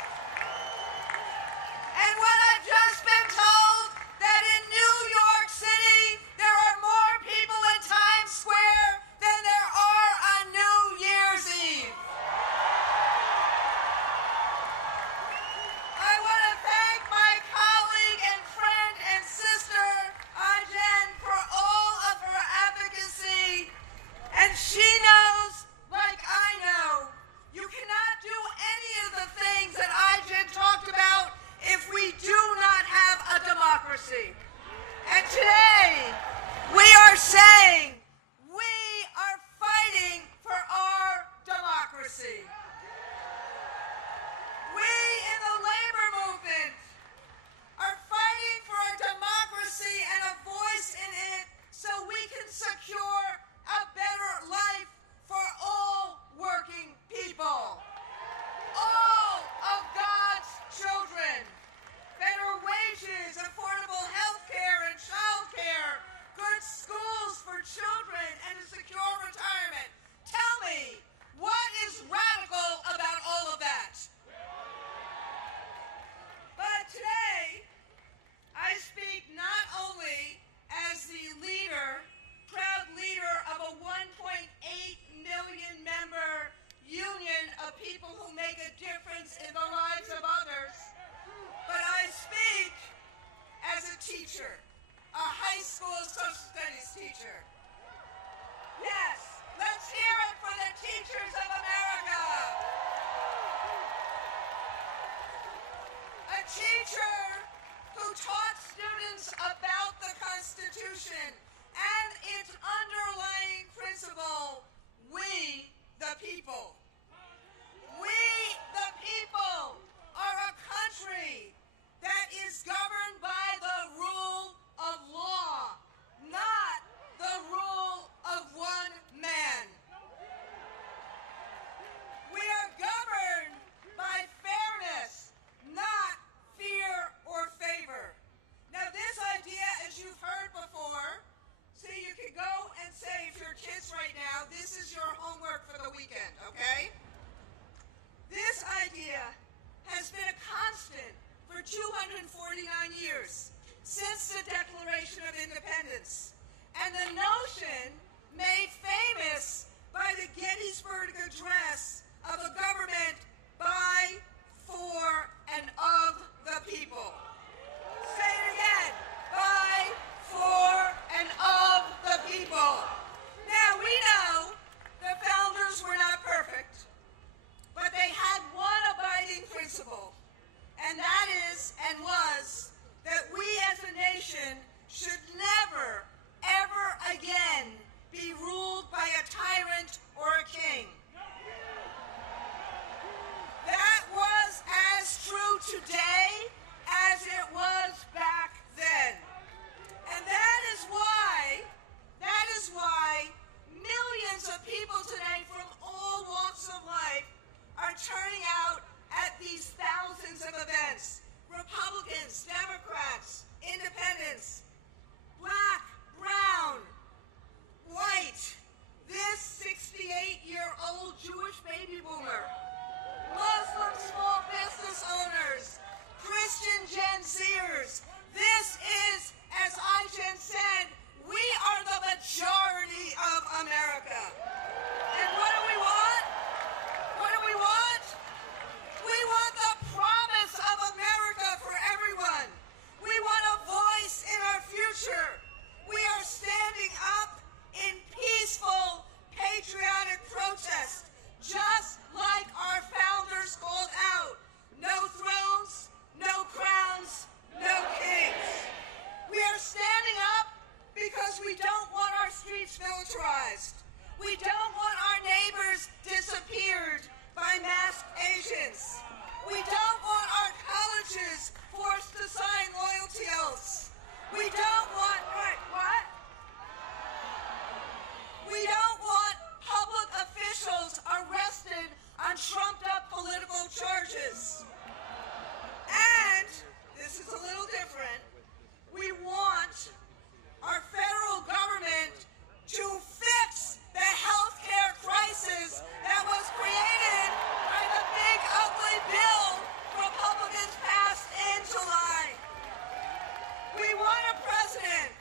now, this is your homework for the weekend, okay? This idea has been a constant for 249 years, since the Declaration of Independence, and the notion made famous by the Gettysburg Address of a government by, for, and of the people. Say it again, by, for, and of the people. Now, we know the founders were not perfect, but they had one abiding principle, and that is and was that we as a nation should never, ever again be ruled by a tyrant or a king. That was as true today as it was back then. And that is why millions of people today from all walks of life are turning out at these thousands of events. Republicans, Democrats, independents, black, brown, white, this 68-year-old Jewish baby boomer, Muslim small business owners, Christian Gen Zers. This is, as I-Gen said, we are the majority of America. And what do we want? What do we want? We want the promise of America for everyone. We want a voice in our future. We are standing up in peaceful, patriotic protest, just like our founders called out. No thrones, no crowns, no kings. We are standing up because we don't want our streets militarized. We don't want our neighbors disappeared by masked Asians. We don't want our colleges forced to sign loyalty oaths. We don't want, what? We don't want public officials arrested on trumped-up political charges. And, this is a little different, we want our federal government to fix the healthcare crisis that was created by the big ugly bill Republicans passed in July. We want a president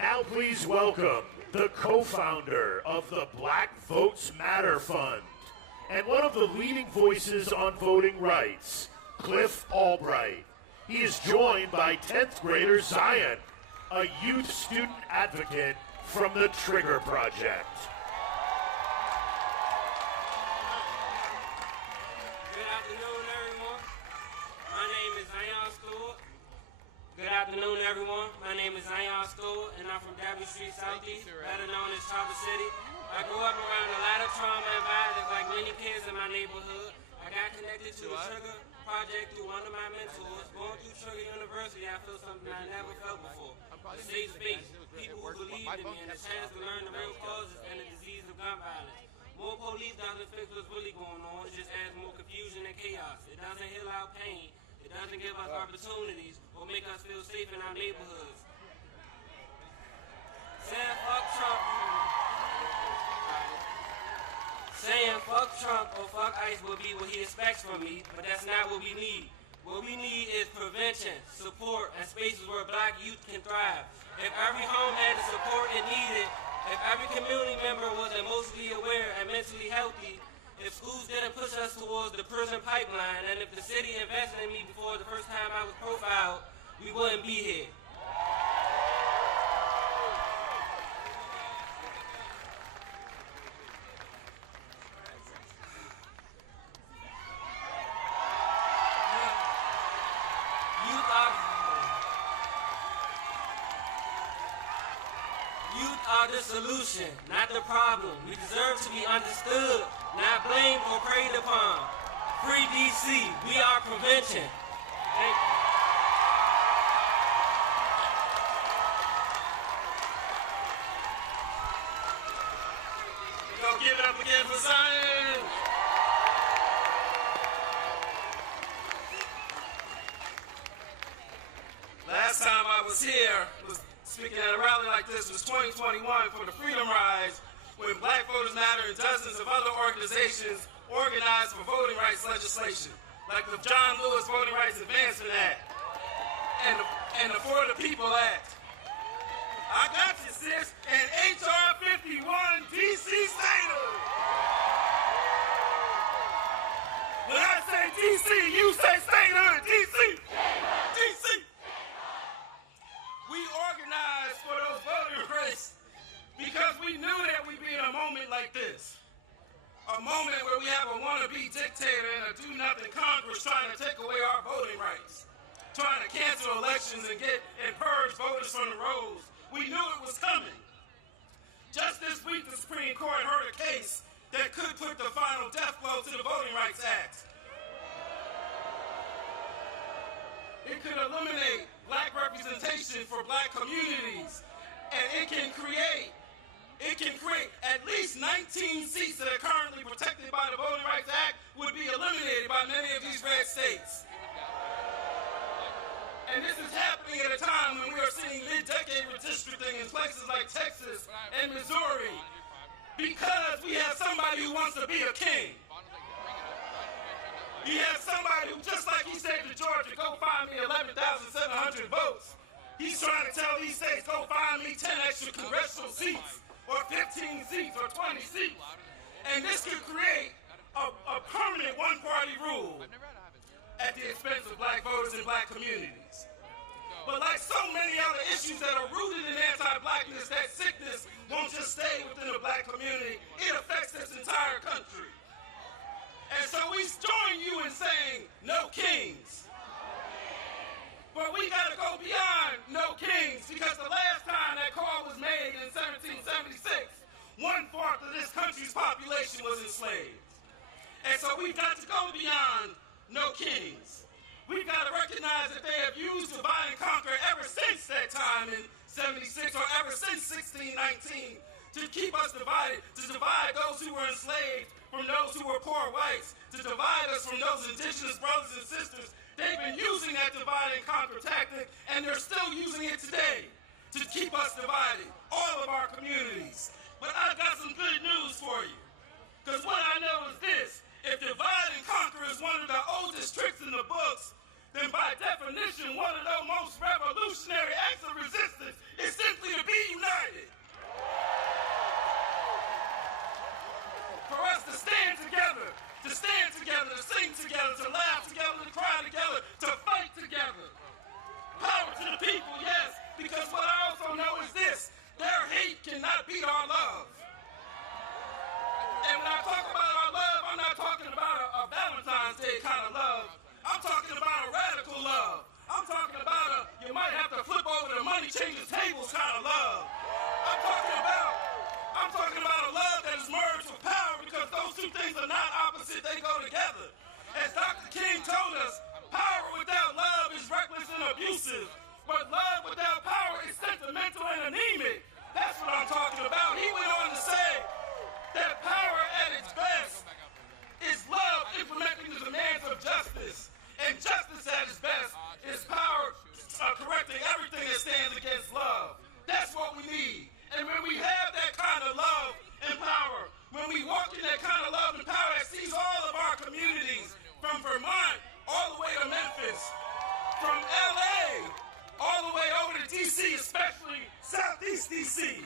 Now please welcome the co-founder of the Black Votes Matter Fund and one of the leading voices on voting rights, Cliff Albright. He is joined by 10th grader Zion, a youth student advocate from the Trigger Project. Good afternoon, everyone. My name is Zion Stewart. Good afternoon, everyone. My name is Zion Stewart, and I'm from W Street Southeast, better known as Traverse City. I grew up around a lot of trauma and violence like many kids in my neighborhood. I got connected to the Trigger Project through one of my mentors. Going through Trigger University, I felt something I never felt before. A safe space, people who believed in me, and a chance to learn the real causes and the disease of gun violence. More police doesn't fix what's really going on, it just adds more confusion and chaos. It doesn't heal our pain. It doesn't give us opportunities or make us feel safe in our neighborhoods. Saying fuck Trump or fuck ICE will be what he expects from me, but that's not what we need. What we need is prevention, support, and spaces where Black youth can thrive. If every home had the support it needed, if every community member was emotionally aware and mentally healthy, if schools didn't push us towards the prison pipeline, and if the city invested in me before the first time I was profiled, we wouldn't be here. Youth are the solution, not the problem. We deserve to be understood, not blamed or preyed upon. Free DC, we are prevention. Thank you. We're gonna give it up again for Zion. Last time I was here, speaking at a rally like this, was 2021 for the Freedom Rise, when Black Voters Matter and dozens of other organizations organized for voting rights legislation, like the John Lewis Voting Rights Advancement Act and the For the People Act. I got you, sis, and HR 51 DC Statehood. When I say DC, you say statehood, DC. DC. We organized for those voting rights because we knew that we'd be in a moment like this. A moment where we have a wannabe dictator and a do-nothing Congress trying to take away our voting rights, trying to cancel elections and purge voters from the rolls. We knew it was coming. Just this week, the Supreme Court heard a case that could put the final death blow to the Voting Rights Act. It could eliminate Black representation for Black communities, and it can create at least 19 seats that are currently protected by the Voting Rights Act would be eliminated by many of these red states. And this is happening at a time when we are seeing mid-decade redistricting in places like Texas and Missouri because we have somebody who wants to be a king. You have somebody who, just like he said to Georgia, go find me 11,700 votes. He's trying to tell these states, go find me 10 extra congressional seats, or 15 seats, or 20 seats. And this could create a permanent one-party rule at the expense of Black voters and Black communities. But like so many other issues that are rooted in anti-Blackness, that sickness won't just stay within the Black community, it affects this entire country. And so we join you in saying, no kings. But we gotta go beyond no kings, because the last time that call was made in 1776, 1/4 of this country's population was enslaved. And so we've got to go beyond no kings. We've got to recognize that they have used divide and conquer ever since that time in 76, or ever since 1619, to keep us divided, to divide those who were enslaved from those who were poor whites, to divide us from those indigenous brothers and sisters. They've been using that divide and conquer tactic, and they're still using it today to keep us divided, all of our communities. But I've got some good news for you, because what I know is this: if divide and conquer is one of the oldest tricks in the books, then by definition, one of the most revolutionary acts of resistance is simply to be love. I'm talking about you might have to flip over the money, change the tables kind of love. I'm talking about a love that is merged with power, because those two things are not opposite, they go together. As Dr. King told us, power without love is reckless and abusive, but love without power is sentimental and anemic. That's what I'm talking about. He went on to say that power at its best is love implementing the demands of justice, and justice at its best is power correcting everything that stands against love. That's what we need. And when we have that kind of love and power, when we walk in that kind of love and power that sees all of our communities, from Vermont all the way to Memphis, from LA all the way over to DC, especially Southeast DC.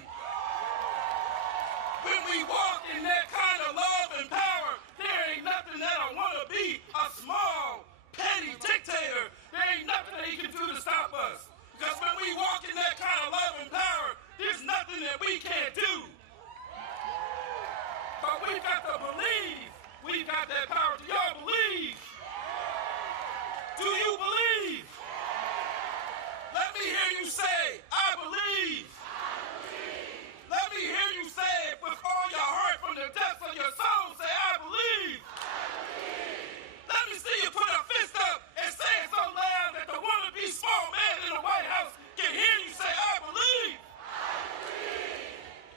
When we walk in that kind of love and power, there ain't nothing that I want to be a small, petty dictator. There ain't nothing that he can do to stop us. Because when we walk in that kind of love and power, there's nothing that we can't do. But we've got to believe we've got that power. Do y'all believe? Do you believe? Let me hear you say, I believe. Let me hear you say it with all your heart from the depths of your soul. Say, I believe. Let me see you put a fist up and say it so loud that the wannabe small man in the White House can hear you say, I believe.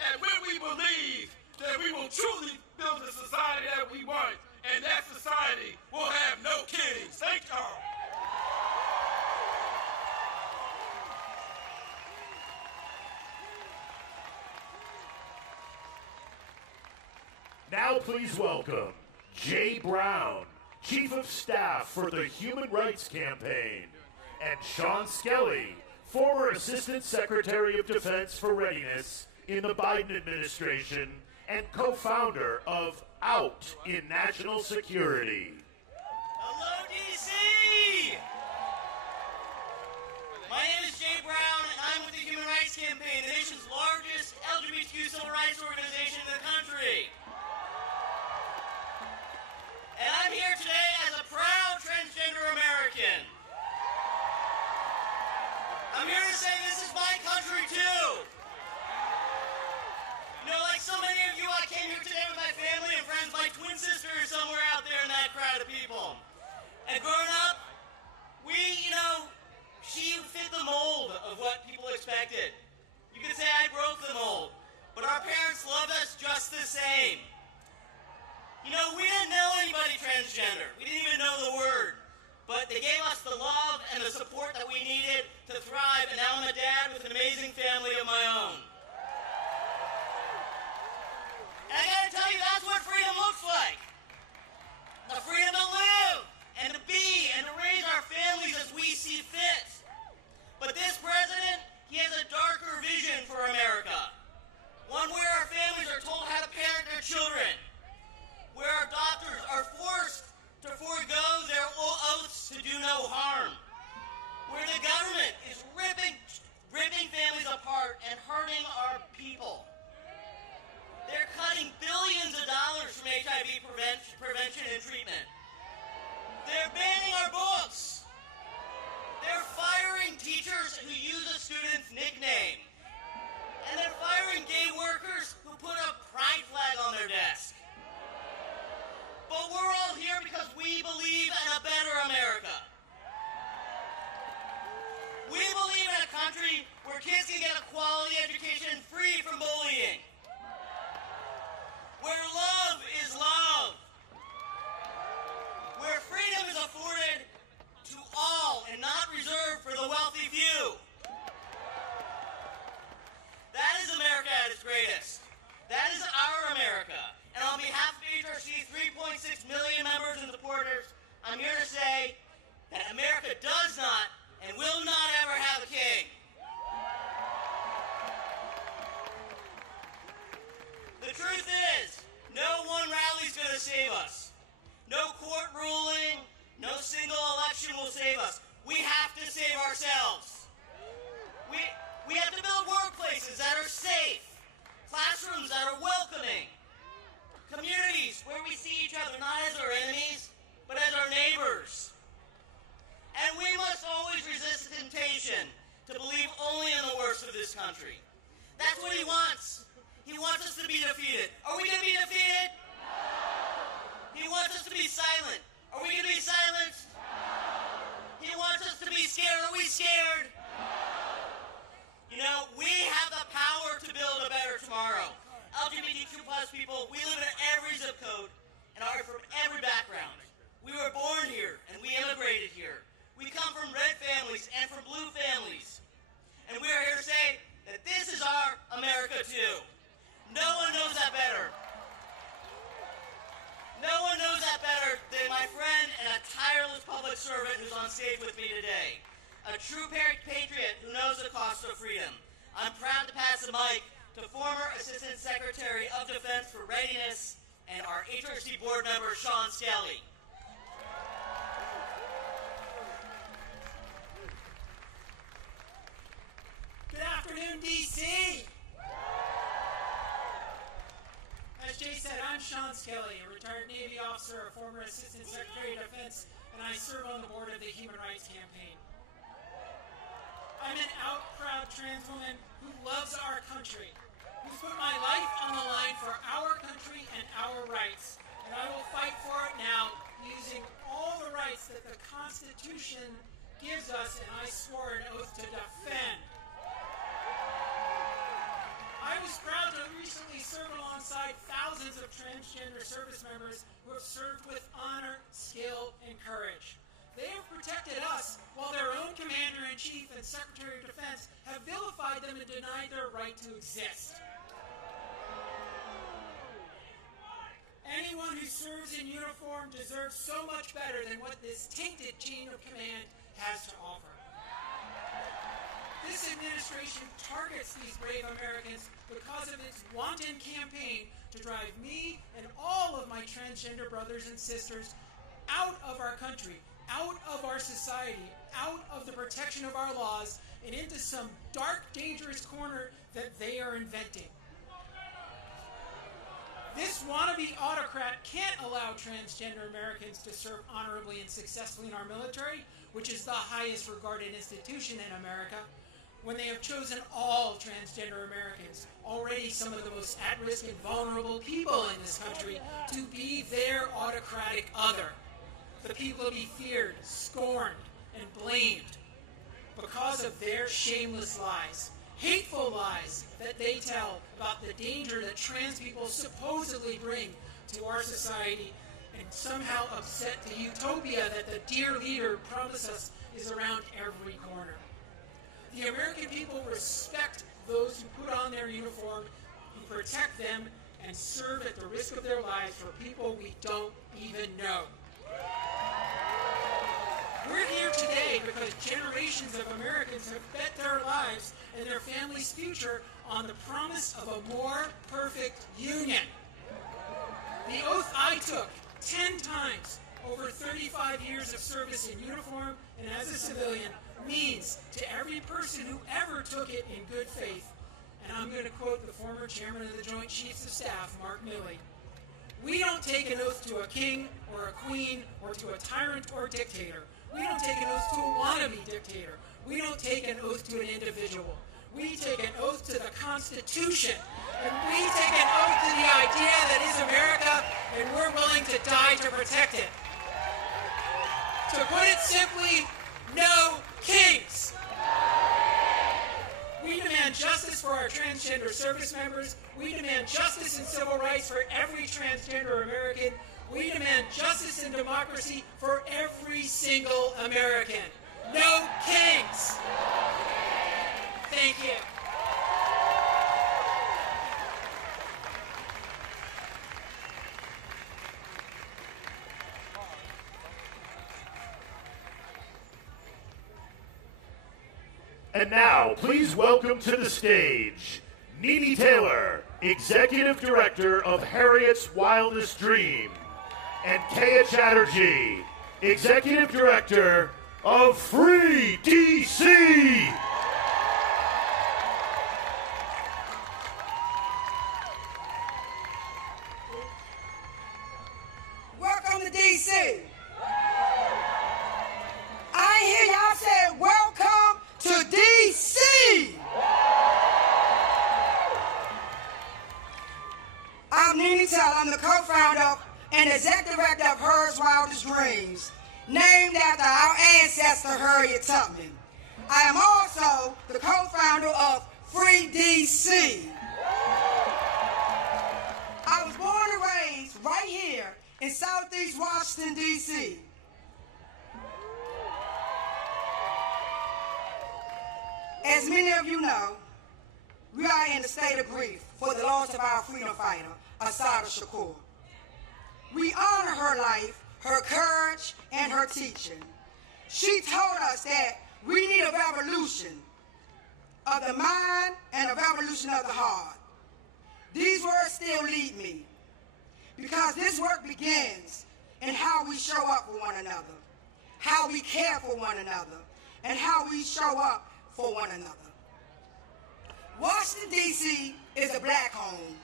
And when we believe, then we will truly build the society that we want. And that society will have no kings. Thank y'all. Now please welcome Jay Brown, Chief of Staff for the Human Rights Campaign, and Shawn Skelly, former Assistant Secretary of Defense for Readiness in the Biden administration and co-founder of Out in National Security. Hello, D.C. My name is Jay Brown, and I'm with the Human Rights Campaign, the nation's largest LGBTQ civil rights organization in the country. And I'm here today as a proud transgender American. I'm here to say this is my country, too. You know, like so many of you, I came here today with my family and friends. My twin sister is somewhere out there in that crowd of people. And growing up, she fit the mold of what people expected. You could say I broke the mold, but our parents loved us just the same. You know, we didn't know anybody transgender. We didn't even know the word. But they gave us the love and the support that we needed to thrive, and now I'm a dad with an amazing family of my own. And I gotta tell you, that's what freedom looks like. The freedom to live, and to be, and to raise our families as we see fit. But this president, he has a darker vision for America. One where our families are told how to parent their children. Where our doctors are forced to forego their oaths to do no harm. Where the government is ripping families apart and hurting our people. They're cutting billions of dollars from HIV prevention and treatment. They're banning our books. They're firing teachers who use a student's nickname. And they're firing gay workers who put a pride flag on their desk. But we're all here because we believe in a better America. We believe in a country where kids can get a quality education free from bullying. Where love is love. Where freedom is afforded to all and not reserved for the wealthy few. That is America at its greatest. That is our America. And on behalf of HRC's 3.6 million members and supporters, I'm here to say that America does not and will not ever have a king. The truth is, no one rally is going to save us. No court ruling, no single election will save us. We have to save ourselves. We have to build workplaces that are safe, classrooms that are welcoming, communities where we see each other not as our enemies, but as our neighbors. And we must country. That's what he wants. He wants us to be defeated. Are we going to be defeated? No. He wants us to be silent. Are we going to be silenced? No. He wants us to be scared. Are we scared? No. You know, we have the power to build a better tomorrow. LGBTQ plus people, we live in every zip code and are from every background. We were born here and we immigrated here. We come from red families and from blue families. And we are here to say that this is our America too. No one knows that better. No one knows that better than my friend and a tireless public servant who's on stage with me today. A true patriot who knows the cost of freedom. I'm proud to pass the mic to former Assistant Secretary of Defense for Readiness and our HRC board member, Shawn Skelly. Good afternoon, D.C. As Jay said, I'm Shawn Skelly, a retired Navy officer, a former Assistant Secretary of Defense, and I serve on the board of the Human Rights Campaign. I'm an out-proud trans woman who loves our country, who's put my life on the line for our country and our rights, and I will fight for it now using all the rights that the Constitution gives us, and I swore an oath to defend. I was proud to recently serve alongside thousands of transgender service members who have served with honor, skill, and courage. They have protected us while their own Commander-in-Chief and Secretary of Defense have vilified them and denied their right to exist. Anyone who serves in uniform deserves so much better than what this tainted chain of command has to offer. This administration targets these brave Americans because of its wanton campaign to drive me and all of my transgender brothers and sisters out of our country, out of our society, out of the protection of our laws, and into some dark, dangerous corner that they are inventing. This wannabe autocrat can't allow transgender Americans to serve honorably and successfully in our military, which is the highest regarded institution in America, when they have chosen all transgender Americans, already some of the most at-risk and vulnerable people in this country, to be their autocratic other. The people to be feared, scorned, and blamed because of their shameless lies. Hateful lies that they tell about the danger that trans people supposedly bring to our society, and somehow upset the utopia that the dear leader promised us is around every corner. The American people respect those who put on their uniform, who protect them, and serve at the risk of their lives for people we don't even know. We're here today because generations of Americans have bet their lives and their families' future on the promise of a more perfect union. The oath I took 10 times over 35 years of service in uniform and as a civilian means to every person who ever took it in good faith, and I'm going to quote the former chairman of the Joint Chiefs of Staff, Mark Milley, "We don't take an oath to a king or a queen or to a tyrant or dictator. We don't take an oath to a wannabe dictator. We don't take an oath to an individual. We take an oath to the Constitution, and we take an oath to the idea that is America, and we're willing to die to protect it." To put it simply, no kings. We demand justice for our transgender service members. We demand justice and civil rights for every transgender American. We demand justice and democracy for every single American. No kings. Thank you. And now, please welcome to the stage, Nee Nee Taylor, Executive Director of Harriet's Wildest Dream, and Keya Chatterjee, Executive Director of Free D.C. Welcome to D.C. I hear y'all say, welcome to D.C. and executive director of Hers Wildest Dreams, named after our ancestor Harriet Tubman. I am also the co-founder of Free D.C. I was born and raised right here in Southeast Washington, D.C. As many of you know, we are in a state of grief for the loss of our freedom fighter, Assata Shakur. We honor her life, her courage, and her teaching. She told us that we need a revolution of the mind and a revolution of the heart. These words still lead me, because this work begins in how we show up for one another, how we care for one another, and how we show up for one another. Washington, D.C. is a black home.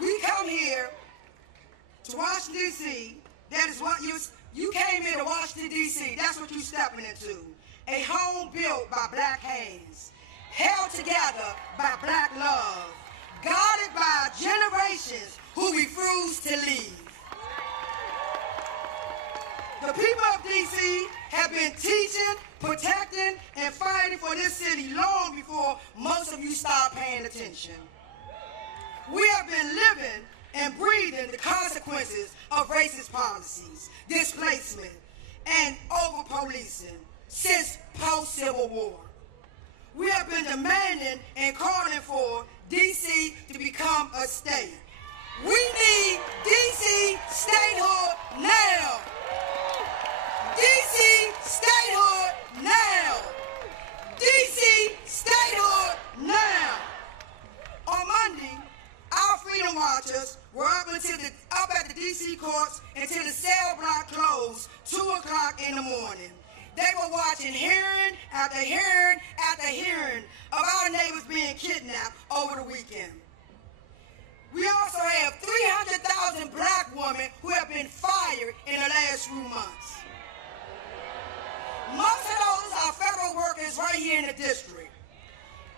We come here to Washington, D.C., that is what you came into Washington, D.C., that's what you're stepping into. A home built by black hands, held together by black love, guarded by generations who refuse to leave. The people of D.C. have been teaching, protecting, and fighting for this city long before most of you start paying attention. We have been living and breathing the consequences of racist policies, displacement, and over-policing since post-Civil War. We have been demanding and calling for D.C. to become a state. We need D.C. statehood now. D.C. statehood now. D.C. statehood now. On Monday, our Freedom Watchers were up at the D.C. courts until the cell block closed 2 o'clock in the morning. They were watching hearing after hearing after hearing of our neighbors being kidnapped over the weekend. We also have 300,000 black women who have been fired in the last few months. Most of those are federal workers right here in the district.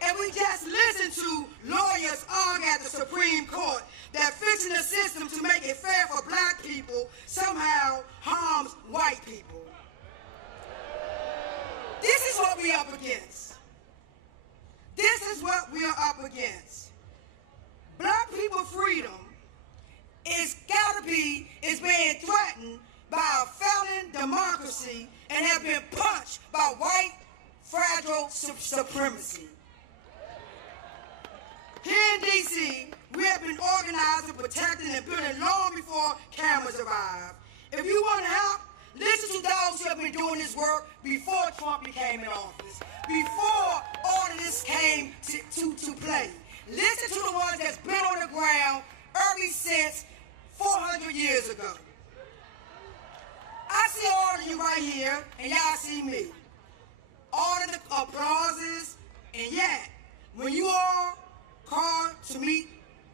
And we just listened to lawyers argue at the Supreme Court that fixing the system to make it fair for black people somehow harms white people. This is what we're up against. This is what we are up against. Black people's freedom is being threatened by a failing democracy and have been punched by white fragile supremacy. Here in D.C., we have been organizing, protecting, and building long before cameras arrived. If you want help, listen to those who have been doing this work before Trump became in office, before all of this came to play. Listen to the ones that's been on the ground ever since 400 years ago. I see all of you right here, and y'all see me. All of the applauses, and yet, when you all called to meet,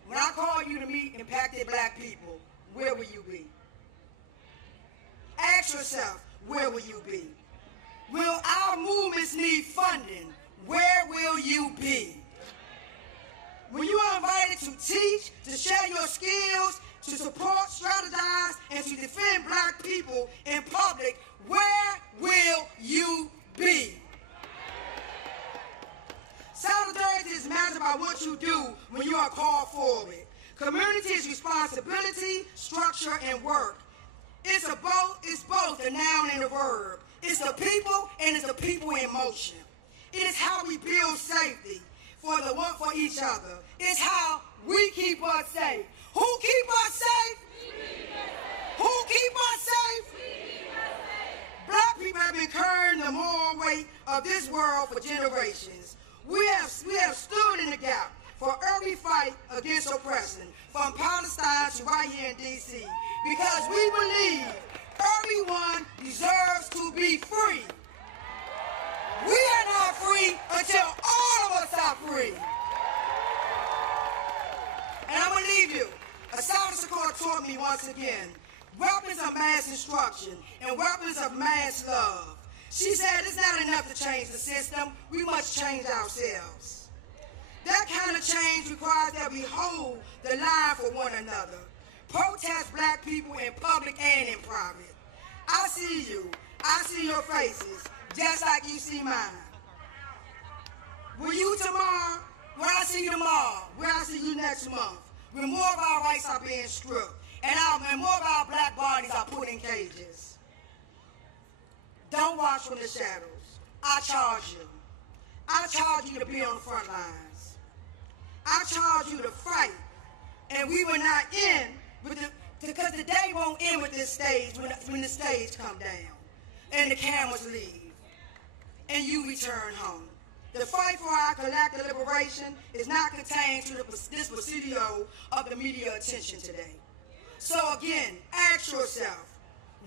when I call you to meet impacted black people, where will you be? Ask yourself, where will you be? Will our movements need funding? Where will you be? When you are invited to teach, to share your skills, to support, strategize, and to defend black people in public, where will you be? Solidarity is measured by what you do when you are called forward. Community is responsibility, structure, and work. It's both the noun and the verb. It's the people and it's the people in motion. It is how we build safety for each other. It's how we keep us safe. Who keep us safe? Who keep us safe? Black people have been carrying the moral weight of this world for generations. We have stood in the gap for every fight against oppression, from Palestine to right here in D.C., because we believe everyone deserves to be free. We are not free until all of us are free. And I'm going to leave you. Assata Shakur taught me once again, weapons of mass destruction and weapons of mass love. She said it's not enough to change the system, we must change ourselves. That kind of change requires that we hold the line for one another. protest black people in public and in private. I see you. I see your faces, just like you see mine. Will you tomorrow? When I see you tomorrow, when I see you next month, when more of our rights are being stripped, and more of our black bodies are put in cages. Don't watch from the shadows. I charge you. I charge you to be on the front lines. I charge you to fight. And we will not end because the day won't end with this stage when the stage come down and the cameras leave and you return home. The fight for our collective liberation is not contained to this presidio of the media attention today. So again, ask yourself,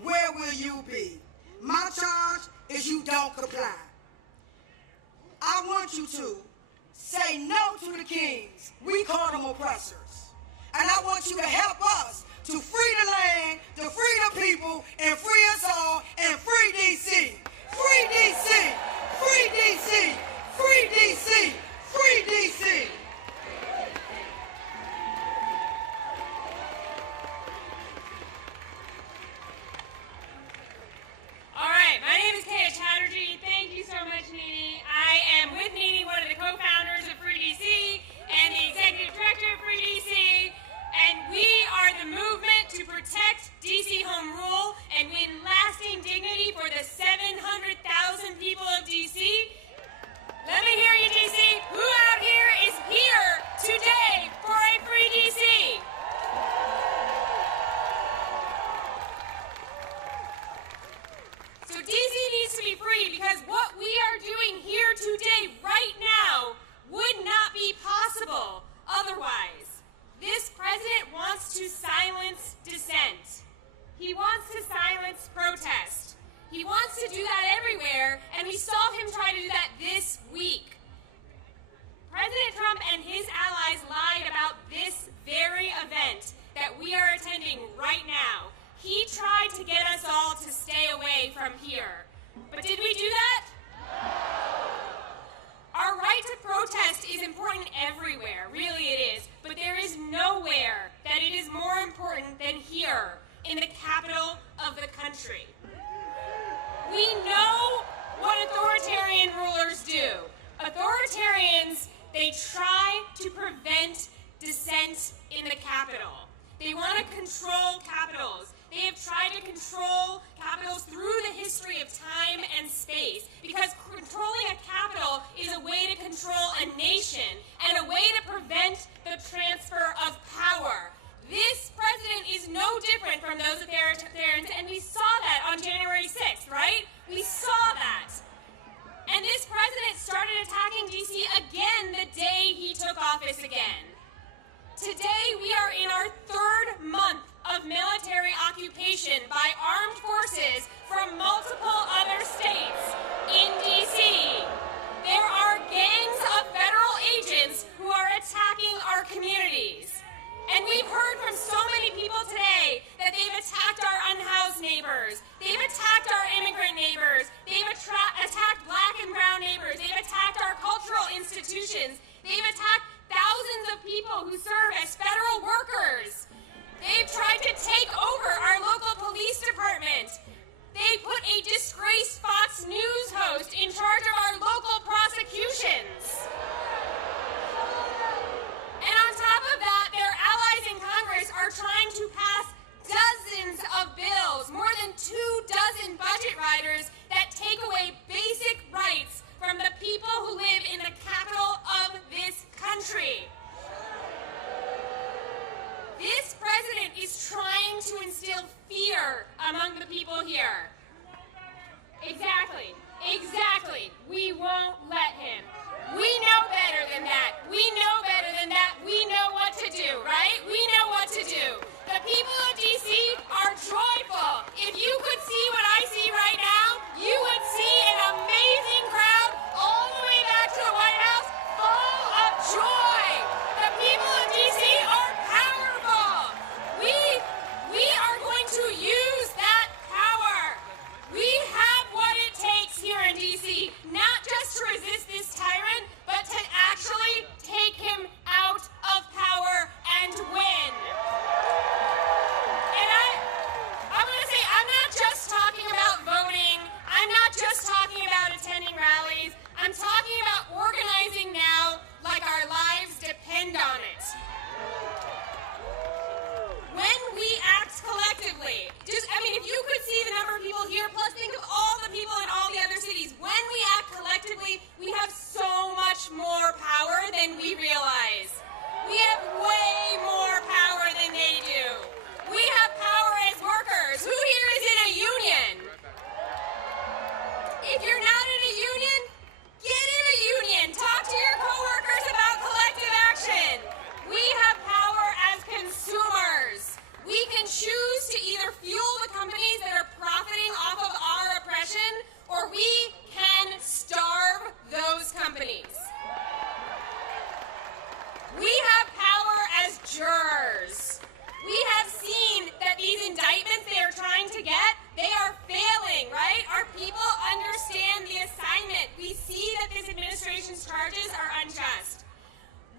where will you be? My charge is you don't comply. I want you to say no to the kings. We call them oppressors. And I want you to help us to free the land, to free the people, and free us all, and free D.C. Free D.C. Free D.C. Free D.C. Free D.C. All right, my name is Keya Chatterjee. Thank you so much, Nee Nee. I am with Nee Nee, one of the co-founders of Free DC and the executive director of Free DC. And we are the movement to protect DC home rule and win lasting dignity for the 700,000 people of DC. Let me hear you, DC. Who out here is here today for a free DC? So DC needs to be free because what we are doing here today, right now, would not be possible otherwise. This president wants to silence dissent. He wants to silence protest. He wants to do that everywhere, and we saw him try to do that this week. President Trump and his allies lied about this very event that we are attending right now. He tried to get us all to stay away from here. But did we do that? Our right to protest is important everywhere, really it is, but there is nowhere that it is more important than here, in the capital of the country. We know what authoritarian rulers do. Authoritarians, they try to prevent dissent in the capital. They want to control capitals. They have tried to control capitals through the history of time and space because controlling a capital is a way to control a nation and a way to prevent the transfer of power. This president is no different from those authoritarians, and we saw that on January 6th, right? We saw that. And this president started attacking D.C. again the day he took office again. Today, we are in our third month of military occupation by armed forces from multiple other states in D.C. There are gangs of federal agents who are attacking our communities. And we've heard from so many people today that they've attacked our unhoused neighbors. They've attacked our immigrant neighbors. They've attacked black and brown neighbors. They've attacked our cultural institutions. They've attacked thousands of people who serve as federal workers. They've tried to take over our local police department. They put a disgraced Fox News host in charge of our local prosecutions. And on top of that, their allies in Congress are trying to pass dozens of bills, more than 24 budget riders that take away basic rights from the people who live in the capital of this country. This president is trying to instill fear among the people here. Exactly. We won't let him. We know better than that. We know better than that. We know what to do, right? We know what to do. The people of D.C. are joyful. If you could see what I see right now, here, plus think of all the people in all the other cities. When we act collectively, we have so much more power than we realize. We have way more power than they do. We have power as workers. Who here is in a union? If you're not in a union, get in a union. Talk to your coworkers about collective action. We have power as consumers. We can choose to either fuel the companies that are profiting off of our oppression, or we can starve those companies. We have power as jurors. We have seen that these indictments they are trying to get, they are failing, right? Our people understand the assignment. We see that this administration's charges are unjust.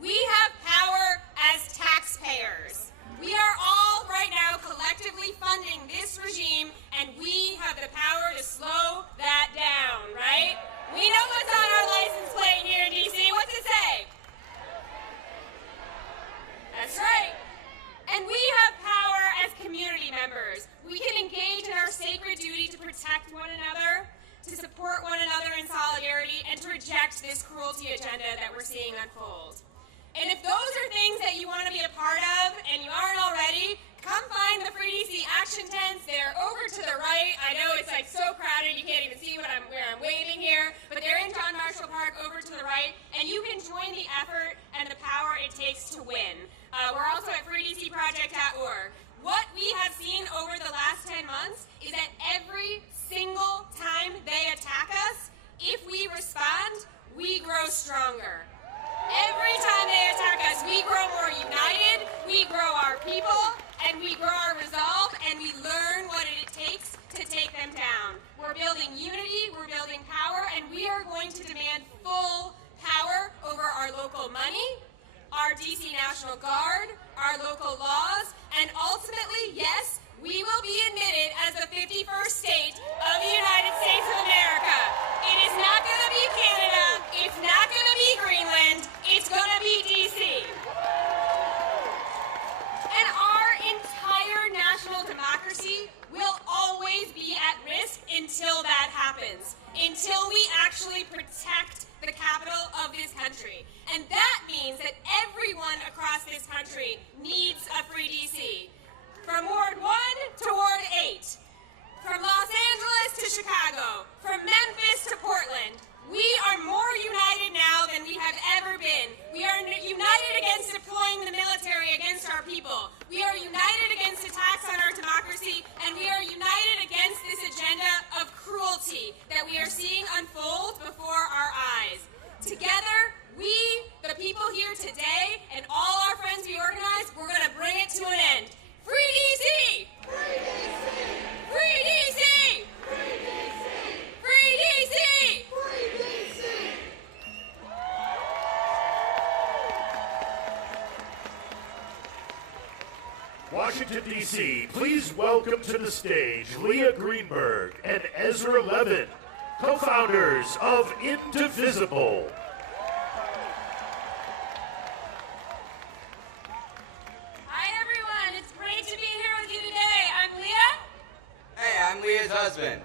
We have power as taxpayers. We are all right now collectively funding this regime, and we have the power to slow that down, right? We know what's on our license plate here in D.C. What's it say? That's right. And we have power as community members. We can engage in our sacred duty to protect one another, to support one another in solidarity, and to reject this cruelty agenda that we're seeing unfold. And if those are things that you want to be a part of and you aren't already, come find the Free DC action tents. They're over to the right. I know it's like so crowded you can't even see where I'm waving here, but they're in John Marshall Park over to the right, and you can join the effort and the power it takes to win. We're also at freedcproject.org. What we have seen over the last 10 months is that every single time they attack us, if we respond, we grow stronger. Every time they attack us, we grow more united, we grow our people, and we grow our resolve, and we learn what it takes to take them down. We're building unity, we're building power, and we are going to demand full power over our local money, our DC National Guard, our local laws, and ultimately, yes, we will be admitted as the 51st state of the United States of America. It is not going to be Canada, it's not going to be Greenland, it's going to be DC. And our entire national democracy will always be at risk until that happens, until we actually protect the capital of this country. And that means that everyone across this country needs a free DC. From Ward 1 to Ward 8, from Los Angeles to Chicago, from Memphis to Portland, we are more united now than we have ever been. We are united against deploying the military against our people. We are united against attacks on our democracy, and we are united against this agenda of cruelty that we are seeing unfold before our eyes. Together, we, the people here today, and all our friends we organize, we're going to bring it to an end. Free DC! Free DC! Free DC! Free DC! Free DC! Free DC! Washington, D.C., please welcome to the stage Leah Greenberg and Ezra Levin, co-founders of Indivisible. I'm Leah's husband.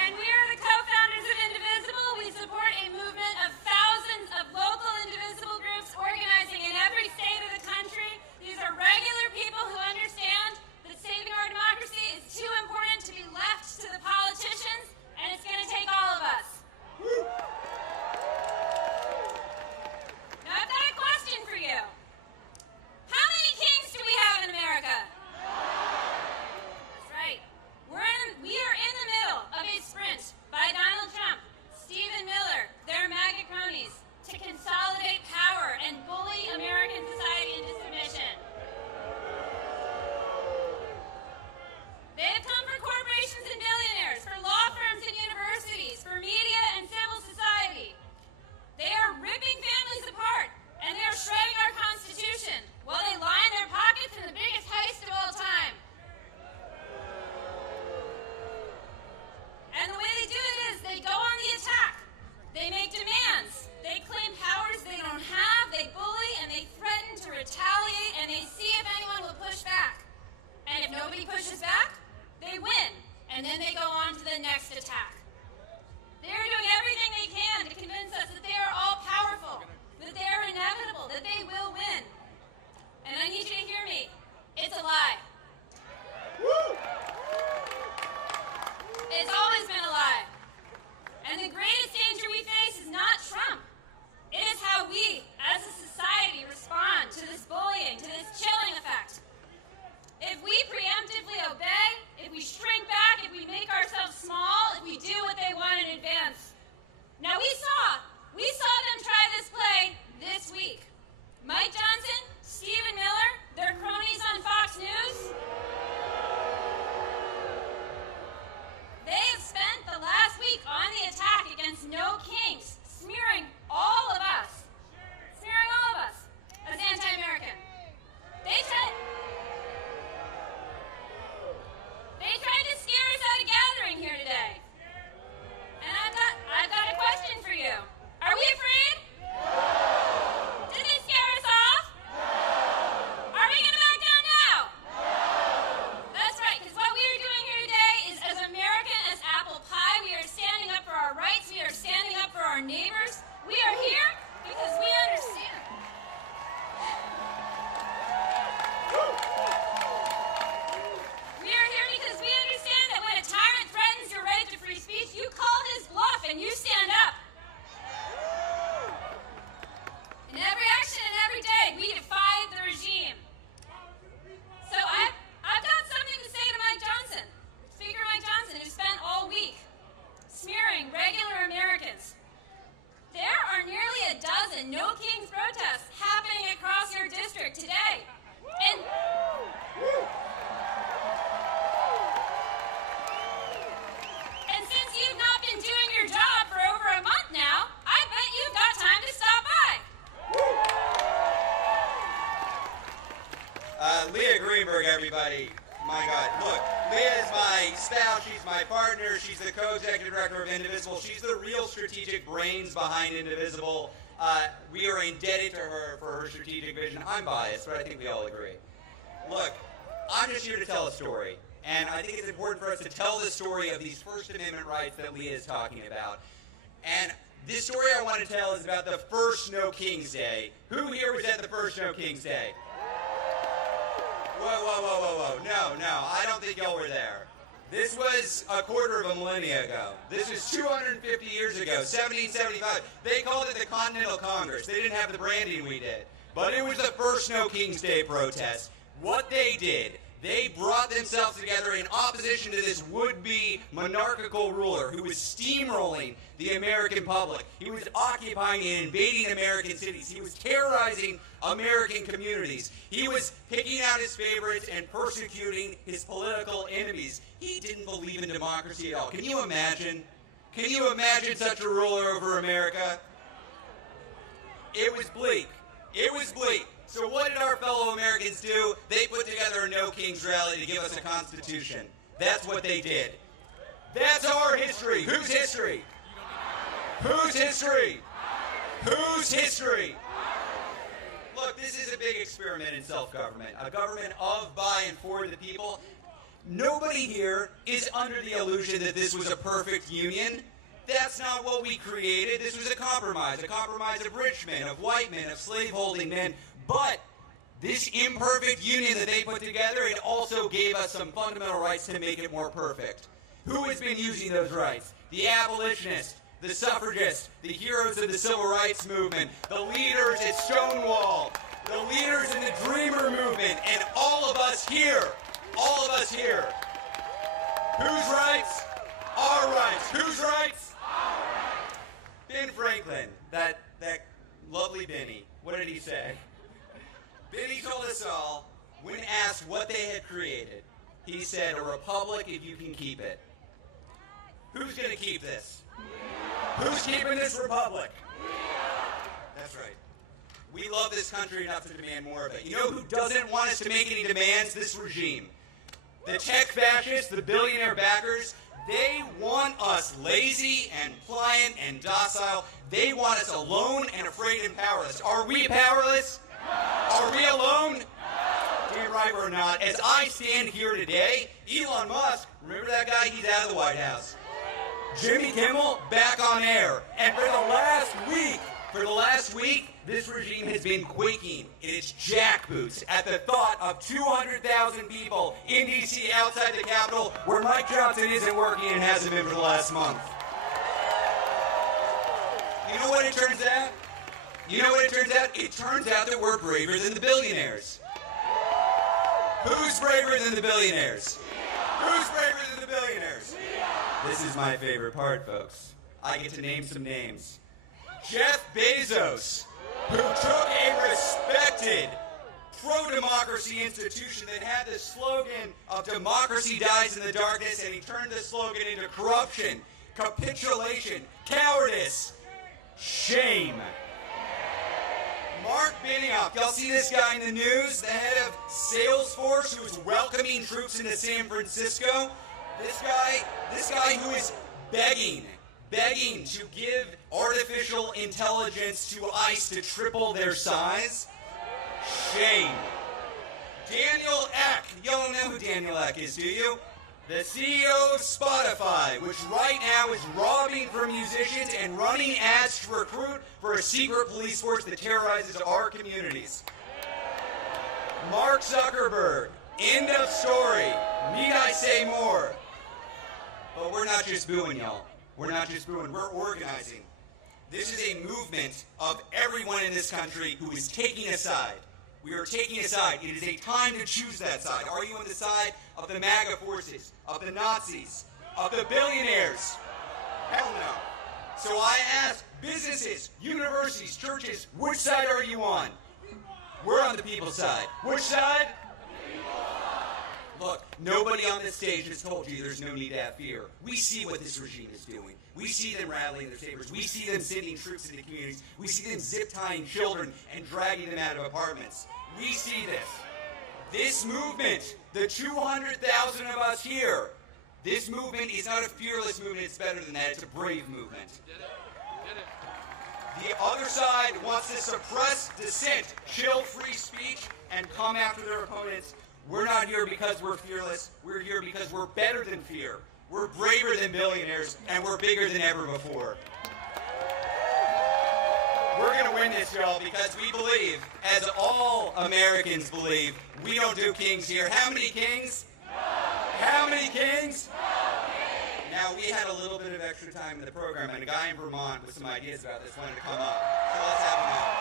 And we are the co-founders of Indivisible. We support a movement of thousands of local indivisible groups organizing in every state of the country. These are regular people who understand that saving our democracy is too important to be left to the politicians, and it's going to take all of us. Now I've got a question for you. How many kings do we have in America? We are in the middle of a sprint by Donald Trump, Stephen Miller, their MAGA cronies, to consolidate power and bully American society into submission. They have come for corporations and billionaires, for law firms and universities, for media and civil society. They are ripping families apart, and they are shredding our Constitution while they line their pockets in the biggest heist of all time. And the way they do it is they go on the attack. They make demands. They claim powers they don't have. They bully and they threaten to retaliate, and they see if anyone will push back. And if nobody pushes back, they win. and then they go on to the next attack. They're doing everything they can to convince us that they are all powerful, that they are inevitable, that they will win. And I need you to hear me. It's a lie. Woo! It's always been a lie. And the greatest danger we face is not Trump. It is how we, as a society, respond to this bullying, to this chilling effect. If we preemptively obey, if we shrink back, if we make ourselves small, if we do what they want in advance. Now we saw them try this play this week. Mike Johnson, Stephen Miller, their cronies on Fox News. They have spent the last week on the attack against No Kings, smearing all of us as anti-American. They tried to scare us out of gathering here today. And I've got a question for you. Are we afraid? Did they scare us off? Are we going to back down now? That's right, because what we are doing here today is as American as apple pie. We are standing up for our rights. We are standing up for our neighbors. We are here because we understand. We are here because we understand that when a tyrant threatens your right to free speech, you call his bluff and you stand up. In every action and every day, we defy the regime. So I've got something to say to Mike Johnson, Speaker Mike Johnson, who spent all week smearing regular Americans. There are nearly a dozen No Kings protests happening across your district today. And since you've not been doing your job for over a month now, I bet you've got time to stop by. Leah Greenberg, everybody. My God. Look, Leah is my spouse. She's my partner. She's the co-executive director of Indivisible. She's the real strategic brains behind Indivisible. We are indebted to her for her strategic vision. I'm biased, but I think we all agree. Look, I'm just here to tell a story. And I think it's important for us to tell the story of these First Amendment rights that Leah is talking about. And this story I want to tell is about the first No Kings Day. Who here was at the first No Kings Day? Whoa. No, I don't think y'all were there. This was a quarter of a millennia ago. This was 250 years ago, 1775. They called it the Continental Congress. They didn't have the branding we did. But it was the first No Kings Day protest. What they did, they brought themselves together in opposition to this would-be monarchical ruler who was steamrolling the American public. He was occupying and invading American cities. He was terrorizing American communities. He was picking out his favorites and persecuting his political enemies. He didn't believe in democracy at all. Can you imagine? Can you imagine such a ruler over America? It was bleak. It was bleak. So what did our fellow Americans do? They put together a No Kings rally to give us a constitution. That's what they did. That's our history. Whose history? Whose history? Whose history? Look, this is a big experiment in self-government. A government of, by, and for the people. Nobody here is under the illusion that this was a perfect union. That's not what we created. This was a compromise of rich men, of white men, of slaveholding men. But this imperfect union that they put together, it also gave us some fundamental rights to make it more perfect. Who has been using those rights? The abolitionists, the suffragists, the heroes of the civil rights movement, the leaders at Stonewall, the leaders in the Dreamer movement, and all of us here. All of us here. Whose rights? Our rights. Whose rights? Our rights. Ben Franklin, that lovely Benny, what did he say? Benny told us all, when asked what they had created, he said, a republic if you can keep it. Who's going to keep this? Who's keeping this republic? That's right. We love this country enough to demand more of it. You know who doesn't want us to make any demands? This regime. The tech fascists, the billionaire backers, they want us lazy and pliant and docile. They want us alone and afraid and powerless. Are we powerless? Are we alone? Damn right or not, as I stand here today, Elon Musk, remember that guy? He's out of the White House. Jimmy Kimmel, back on air. And for the last week, this regime has been quaking in its jackboots at the thought of 200,000 people in D.C. outside the Capitol where Mike Johnson isn't working and hasn't been for the last month. You know what it turns out? It turns out that we're braver than the billionaires. Who's braver than the billionaires? Who's braver than the billionaires? This is my favorite part, folks. I get to name some names. Jeff Bezos, who took a respected pro-democracy institution that had the slogan of democracy dies in the darkness, and he turned the slogan into corruption, capitulation, cowardice, shame. Mark Benioff, y'all see this guy in the news, the head of Salesforce, who's welcoming troops into San Francisco? This guy who is begging to give artificial intelligence to ICE to triple their size? Shame. Daniel Ek, y'all don't know who Daniel Ek is, do you? The CEO of Spotify, which right now is robbing from musicians and running ads to recruit for a secret police force that terrorizes our communities. Mark Zuckerberg, end of story. Need I say more? But we're not just booing, y'all. We're not just booing, we're organizing. This is a movement of everyone in this country who is taking a side. We are taking a side. It is a time to choose that side. Are you on the side of the MAGA forces, of the Nazis, of the billionaires? Hell no. So I ask businesses, universities, churches, which side are you on? We're on the people's side. Which side? Look, nobody on this stage has told you there's no need to have fear. We see what this regime is doing. We see them rattling their sabers. We see them sending troops into communities. We see them zip-tying children and dragging them out of apartments. We see this. This movement, the 200,000 of us here, this movement is not a fearless movement. It's better than that. It's a brave movement. The other side wants to suppress dissent, chill free speech, and come after their opponents. We're not here because we're fearless. We're here because we're better than fear. We're braver than billionaires, and we're bigger than ever before. We're going to win this, y'all, because we believe, as all Americans believe, we don't do kings here. How many kings? How many kings? Now, we had a little bit of extra time in the program, and a guy in Vermont with some ideas about this wanted to come up. So let's have him out.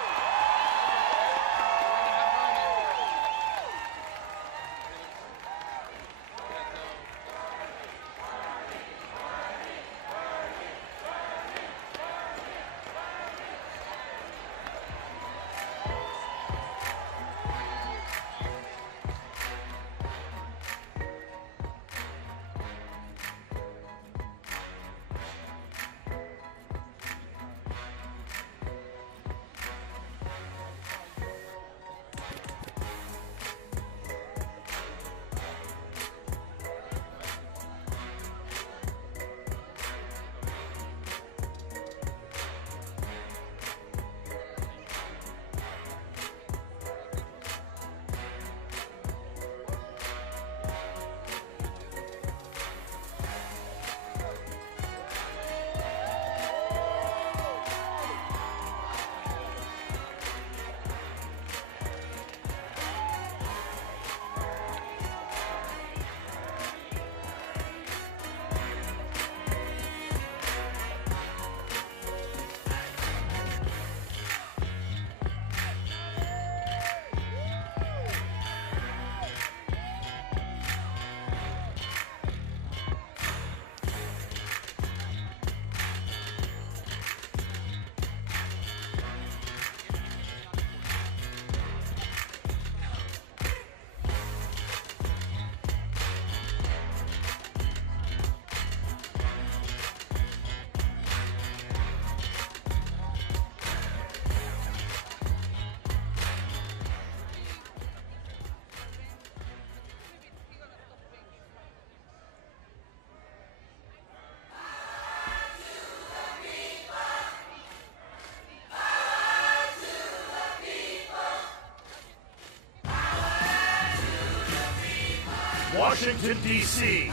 Washington, D.C.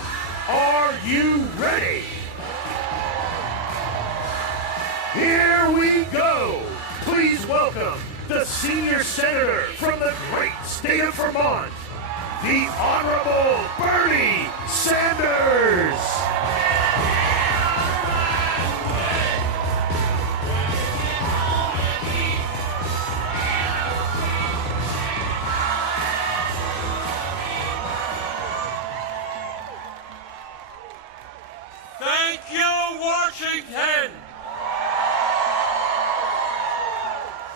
Are you ready? Here we go. Please welcome the senior senator from the great state of Vermont, the Honorable Bernie Sanders. Thank you, Washington.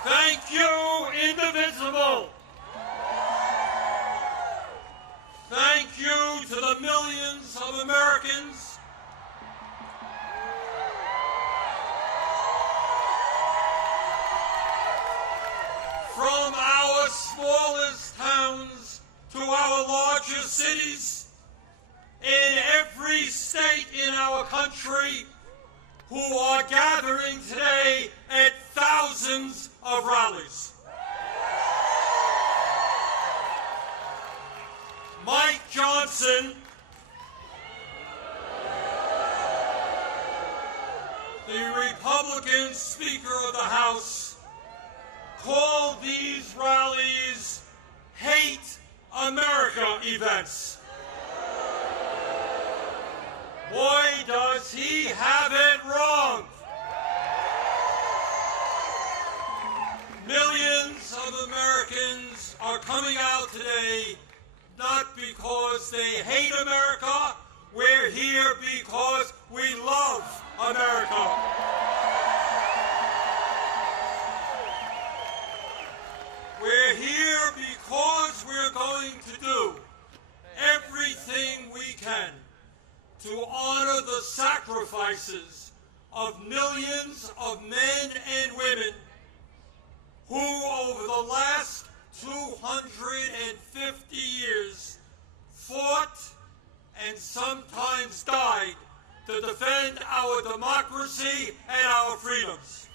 Thank you, Indivisible. Thank you to the millions of Americans from our smallest towns to our largest cities in every state in our country who are gathering today at thousands of rallies. Mike Johnson, the Republican Speaker of the House, called these rallies Hate America events. Boy, does he have it wrong. Millions of Americans are coming out today not because they hate America. We're here because we love America. We're here because we're going to do everything we can to honor the sacrifices of millions of men and women who, over the last 250 years, fought and sometimes died to defend our democracy and our freedoms.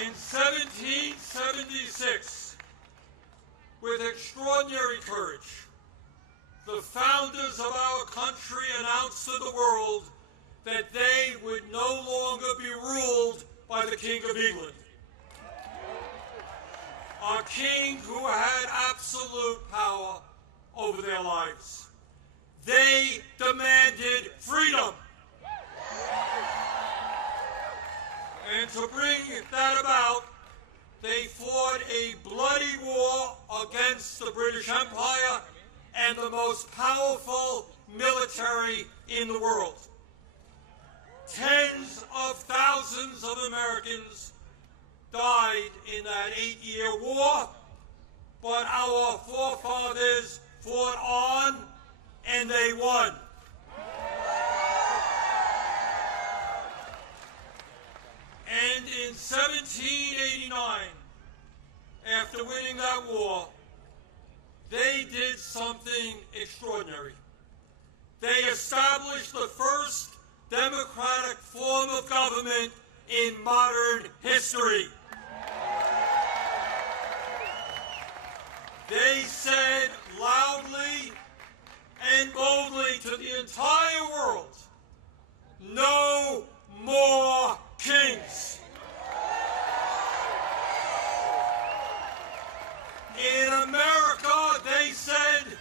In 1776, with extraordinary courage, the founders of our country announced to the world that they would no longer be ruled by the King of England. A king who had absolute power over their lives. They demanded freedom. And to bring that about, they fought a bloody war against the British Empire and the most powerful military in the world. Tens of thousands of Americans died in that 8-year war, but our forefathers fought on and they won. And in 1789, after winning that war, they did something extraordinary. They established the first democratic form of government in modern history. They said loudly and boldly to the entire world, no more kings. In America, they said,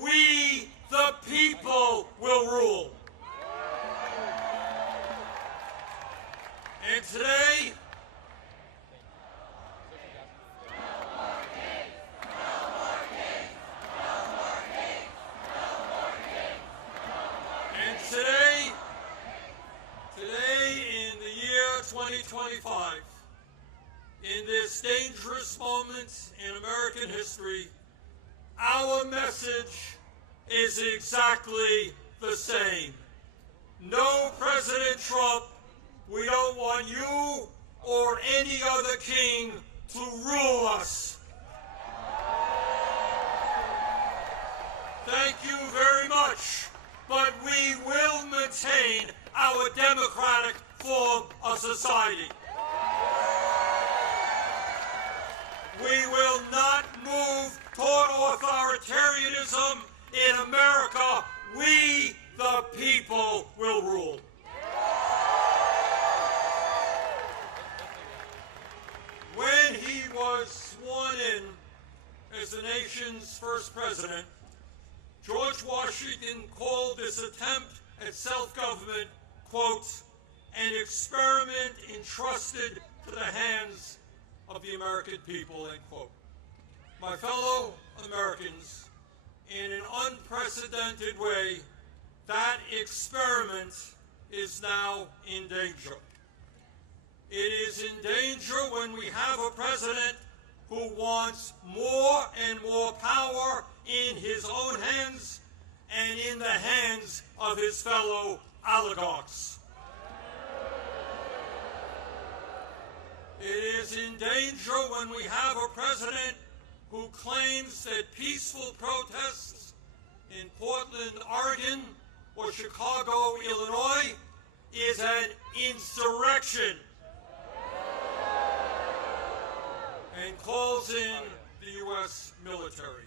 we the people will rule. And today, in the year 2025, in this dangerous moment in American history, our message is exactly the same. No, President Trump, we don't want you or any other king to rule us. Thank you very much, but we will maintain our democratic form of society. We We will not move toward authoritarianism in America. We, the people, will rule. When he was sworn in as the nation's first president, George Washington called this attempt at self-government, quote, an experiment entrusted to the hands of the American people, end quote. My fellow Americans, in an unprecedented way, that experiment is now in danger. It is in danger when we have a president who wants more and more power in his own hands and in the hands of his fellow oligarchs. It is in danger when we have a president who claims that peaceful protests in Portland, Oregon, or Chicago, Illinois, is an insurrection, and calls in the U.S. military,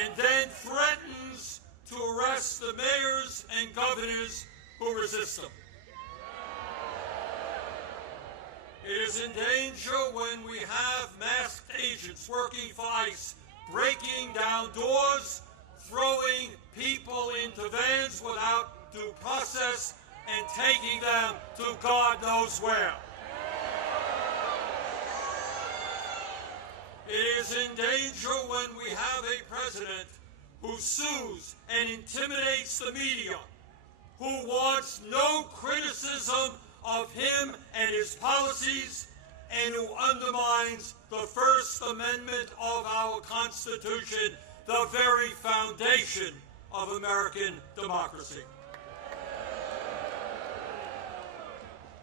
and then threatens to arrest the mayors and governors who resist them. It is in danger when we have masked agents working for ICE, breaking down doors, throwing people into vans without due process, and taking them to God knows where. It is in danger when we have a president who sues and intimidates the media, who wants no criticism of him and his policies, and who undermines the First Amendment of our Constitution, the very foundation of American democracy.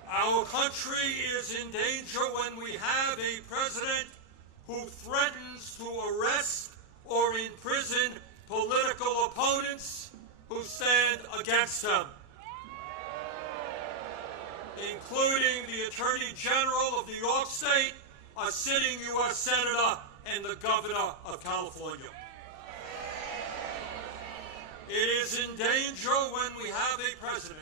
Our country is in danger when we have a president who threatens to arrest or imprison political opponents who stand against him, including the Attorney General of New York State, a sitting U.S. Senator, and the Governor of California. It is in danger when we have a president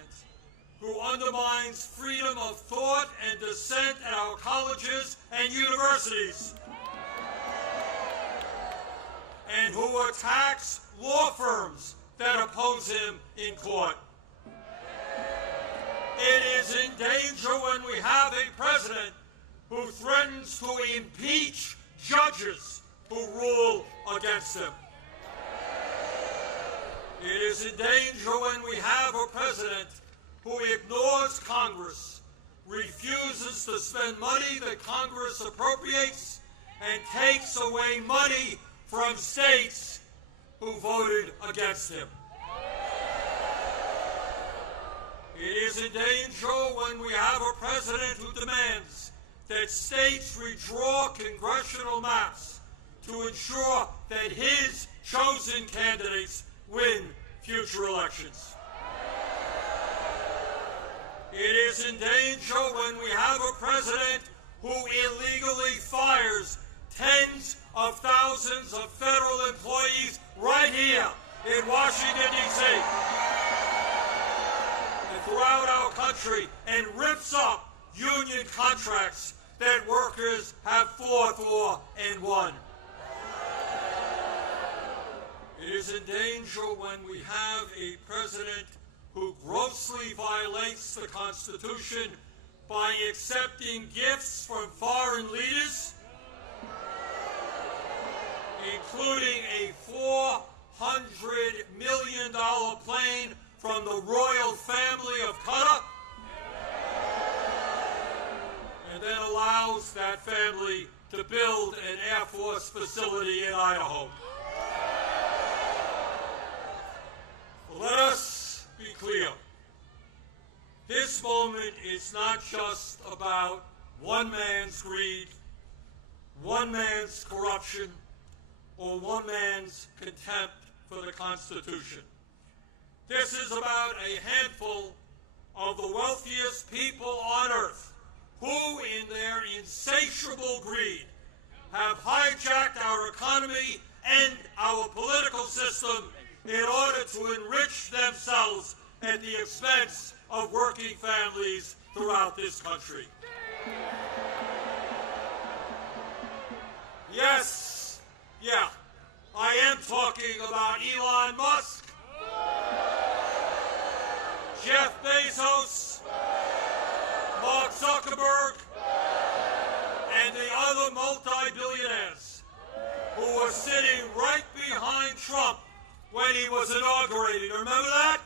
who undermines freedom of thought and dissent at our colleges and universities, and who attacks law firms that oppose him in court. It is in danger when we have a president who threatens to impeach judges who rule against him. It is in danger when we have a president who ignores Congress, refuses to spend money that Congress appropriates, and takes away money from states who voted against him. It is in danger when we have a president who demands that states redraw congressional maps to ensure that his chosen candidates win future elections. It is in danger when we have a president who illegally fires tens of thousands of federal employees right here in Washington, D.C. and throughout our country, and rips up union contracts that workers have fought for and won. It is in danger when we have a president who grossly violates the Constitution by accepting gifts from foreign leaders, including a $400 million plane from the royal family of Qatar, and then allows that family to build an Air Force facility in Idaho. Let us be clear. This moment is not just about one man's greed, one man's corruption, or one man's contempt for the Constitution. This is about a handful of the wealthiest people on earth who in their insatiable greed have hijacked our economy and our political system in order to enrich themselves at the expense of working families throughout this country. Yes, yeah, I am talking about Elon Musk, Jeff Bezos, Mark Zuckerberg, and the other multi-billionaires who were sitting right behind Trump when he was inaugurated. Remember that?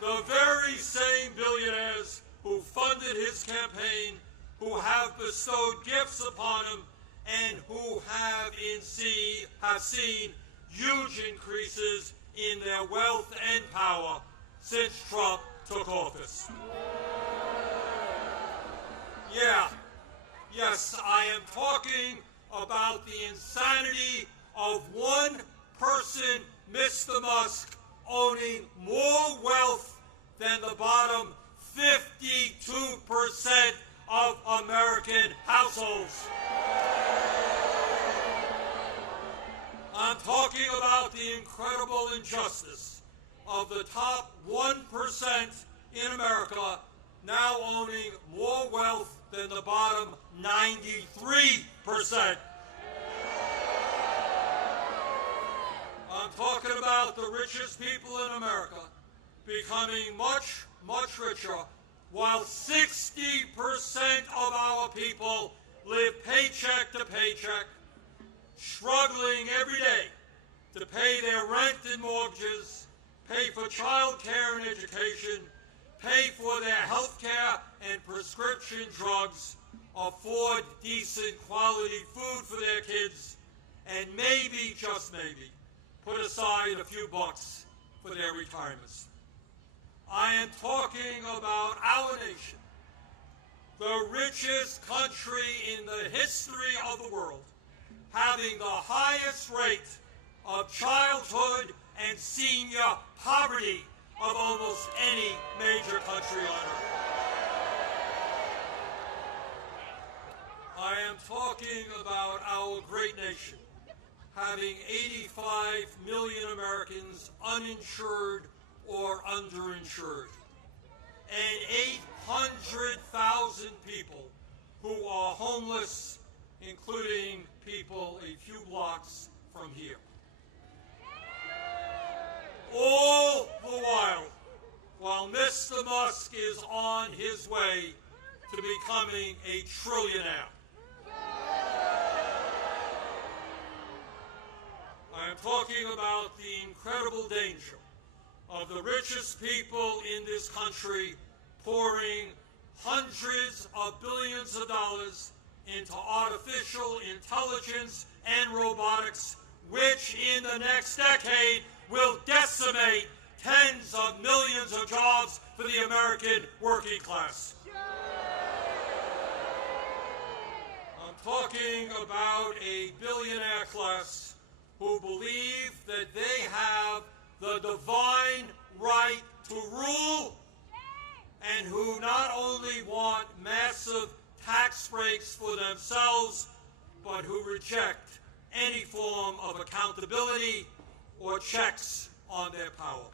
The very same billionaires who funded his campaign, who have bestowed gifts upon him, and who have seen huge increases in their wealth and power since Trump took office. Yeah, yes, I am talking about the insanity of one person, Mr. Musk, owning more wealth than the bottom 52% of American households. I'm talking about the incredible injustice of the top 1% in America now owning more wealth than the bottom 93%. I'm talking about the richest people in America becoming much, much richer, while 60% of our people live paycheck to paycheck, struggling every day to pay their rent and mortgages, pay for child care and education, pay for their health care and prescription drugs, afford decent quality food for their kids, and maybe, just maybe, put aside a few bucks for their retirements. I am talking about our nation, the richest country in the history of the world, having the highest rate of childhood and senior poverty of almost any major country on earth. I am talking about our great nation having 85 million Americans uninsured or underinsured, and 800,000 people who are homeless, including people a few blocks from here. All the while Mr. Musk is on his way to becoming a trillionaire. I am talking about the incredible danger of the richest people in this country pouring hundreds of billions of dollars into artificial intelligence and robotics, which in the next decade will decimate tens of millions of jobs for the American working class. I'm talking about a billionaire class who believe that they have the divine right to rule, and who not only want massive tax breaks for themselves, but who reject any form of accountability or checks on their power.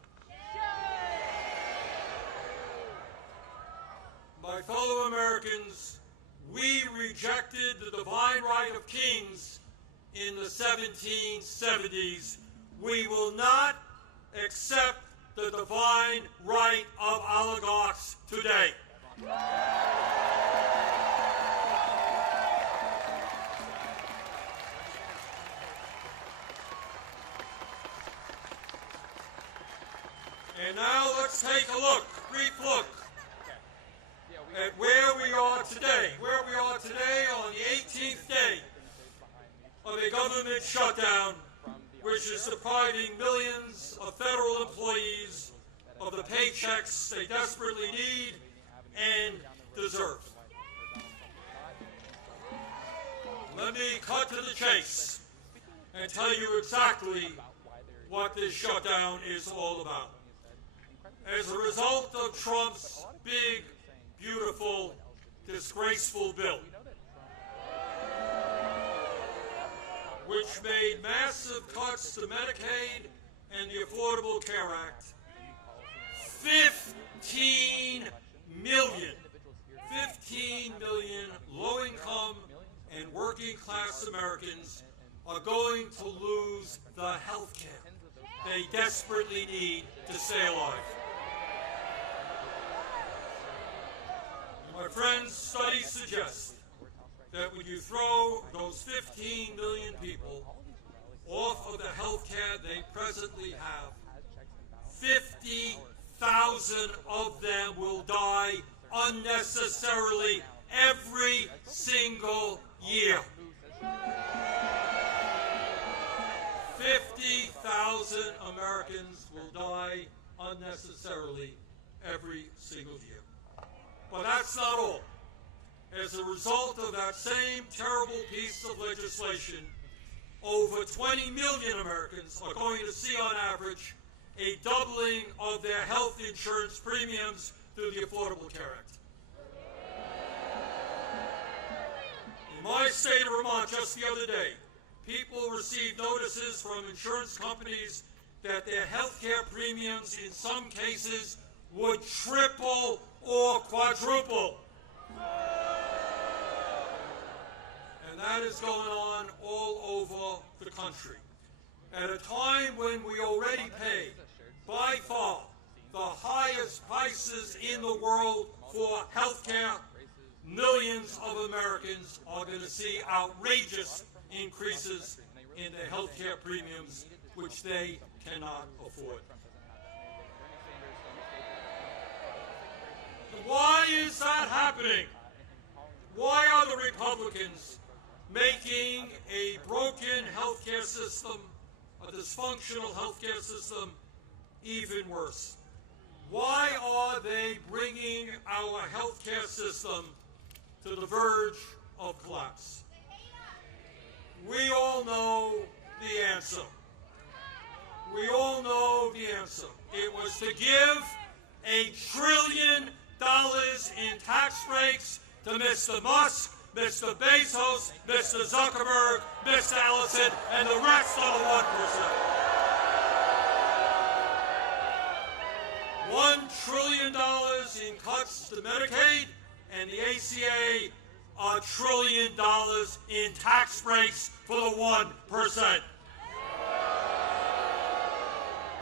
My fellow Americans, we rejected the divine right of kings in the 1770s. We will not accept the divine right of oligarchs today. And now let's take a brief look at where we are today. Where we are today on the 18th day of a government shutdown, which is depriving millions of federal employees of the paychecks they desperately need and deserve. Let me cut to the chase and tell you exactly what this shutdown is all about. As a result of Trump's big, beautiful disgraceful bill, which made massive cuts to Medicaid and the Affordable Care Act. 15 million low-income and working-class Americans are going to lose the health care they desperately need to stay alive. My friends, studies suggest that when you throw those 15 million people off of the health care they presently have, 50,000 of them will die unnecessarily every single year. 50,000 Americans will die unnecessarily every single year. But that's not all. As a result of that same terrible piece of legislation, over 20 million Americans are going to see on average a doubling of their health insurance premiums through the Affordable Care Act. In my state of Vermont just the other day, people received notices from insurance companies that their health care premiums in some cases would triple or quadruple. And that is going on all over the country. At a time when we already pay, by far, the highest prices in the world for health care, millions of Americans are going to see outrageous increases in their health care premiums, which they cannot afford. Why is that happening? Why are the Republicans making a broken health care system, a dysfunctional health care system, even worse? Why are they bringing our health care system to the verge of collapse? We all know the answer. We all know the answer. It was to give $1 trillion in tax breaks to Mr. Musk, Mr. Bezos, Mr. Zuckerberg, Mr. Ellison, and the rest of the 1%. $1 trillion in cuts to Medicaid, and the ACA, $1 trillion in tax breaks for the 1%.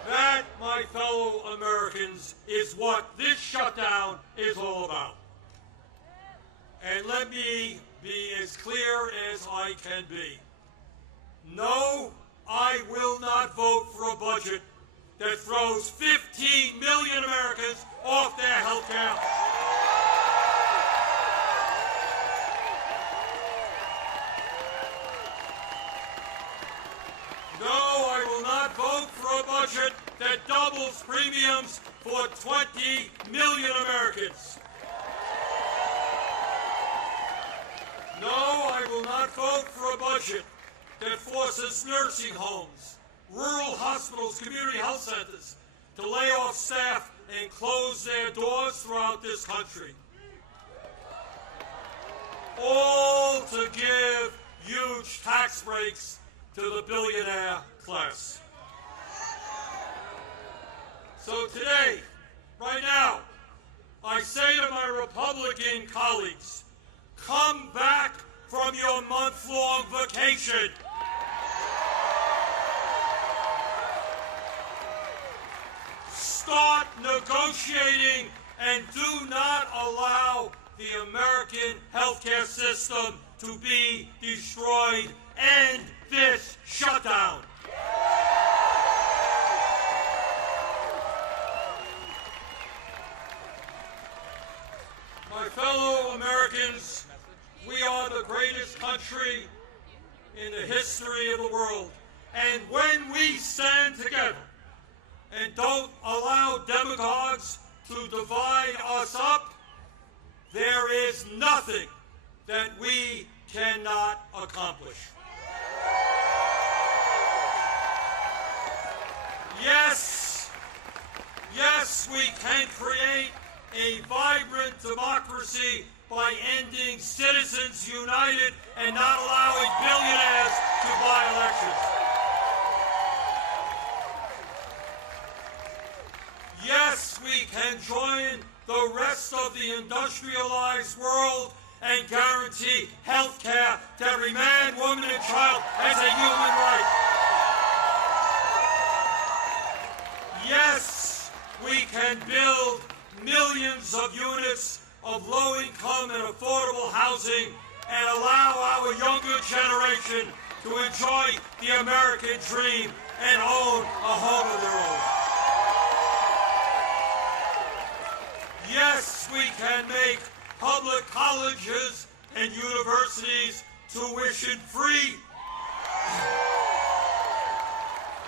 That, my fellow Americans, is what this shutdown is all about. And let me be as clear as I can be. No, I will not vote for a budget that throws 15 million Americans off their health care. No, I will not vote for a budget that doubles premiums for 20 million Americans. No, I will not vote for a budget that forces nursing homes, rural hospitals, community health centers to lay off staff and close their doors throughout this country. All to give huge tax breaks to the billionaire class. So today, right now, I say to my Republican colleagues, come back from your month-long vacation. Start negotiating and do not allow the American healthcare system to be destroyed. End this shutdown. My fellow Americans, we are the greatest country in the history of the world. And when we stand together and don't allow demagogues to divide us up, there is nothing that we cannot accomplish. Yes, we can create a vibrant democracy by ending Citizens United and not allowing billionaires to buy elections. Yes, we can join the rest of the industrialized world and guarantee health care to every man, woman, and child as a human right. Yes, we can build millions of units of low-income and affordable housing and allow our younger generation to enjoy the American dream and own a home of their own. Yes, we can make public colleges and universities tuition-free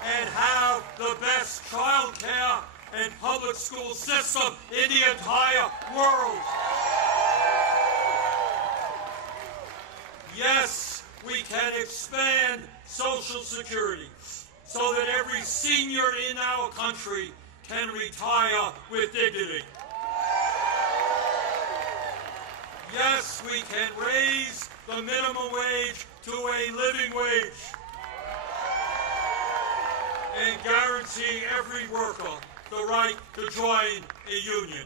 and have the best child care and public school system in the entire world. Yes, we can expand Social Security so that every senior in our country can retire with dignity. Yes, we can raise the minimum wage to a living wage and guarantee every worker the right to join a union.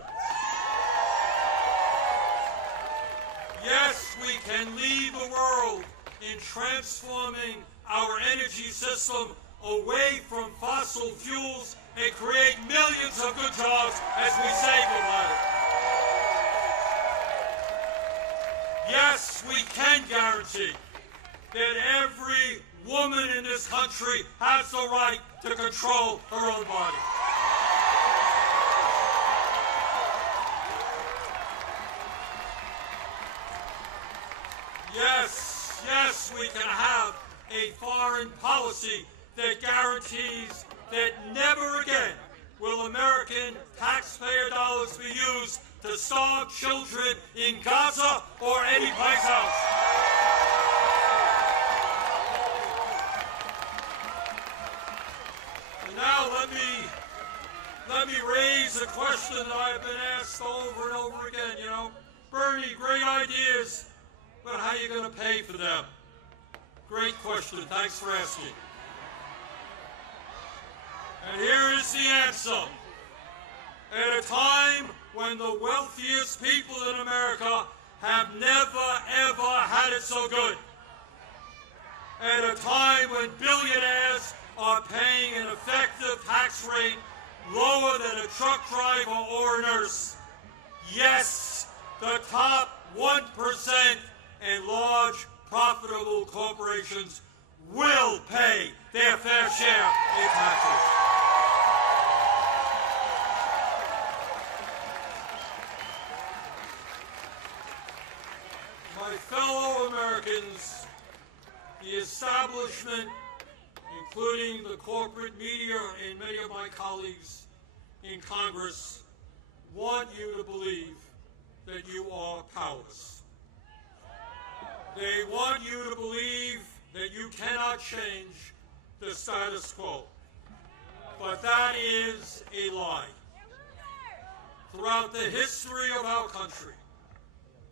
Yes, we can lead the world in transforming our energy system away from fossil fuels and create millions of good jobs as we save the planet. Yes, we can guarantee that every woman in this country has the right to control her own body. Yes, we can have a foreign policy that guarantees that never again will American taxpayer dollars be used to starve children in Gaza or any place else. And now let me raise a question that I've been asked over and over again. You know, Bernie, great ideas, but how are you going to pay for them? Great question. Thanks for asking. And here is the answer. At a time when the wealthiest people in America have never, ever had it so good. At a time when billionaires are paying an effective tax rate lower than a truck driver or a nurse. Yes, the top 1% and large profitable corporations will pay their fair share in taxes. My fellow Americans, the establishment, including the corporate media and many of my colleagues in Congress, want you to believe that you are powerless. They want you to believe that you cannot change the status quo. But that is a lie. Throughout the history of our country,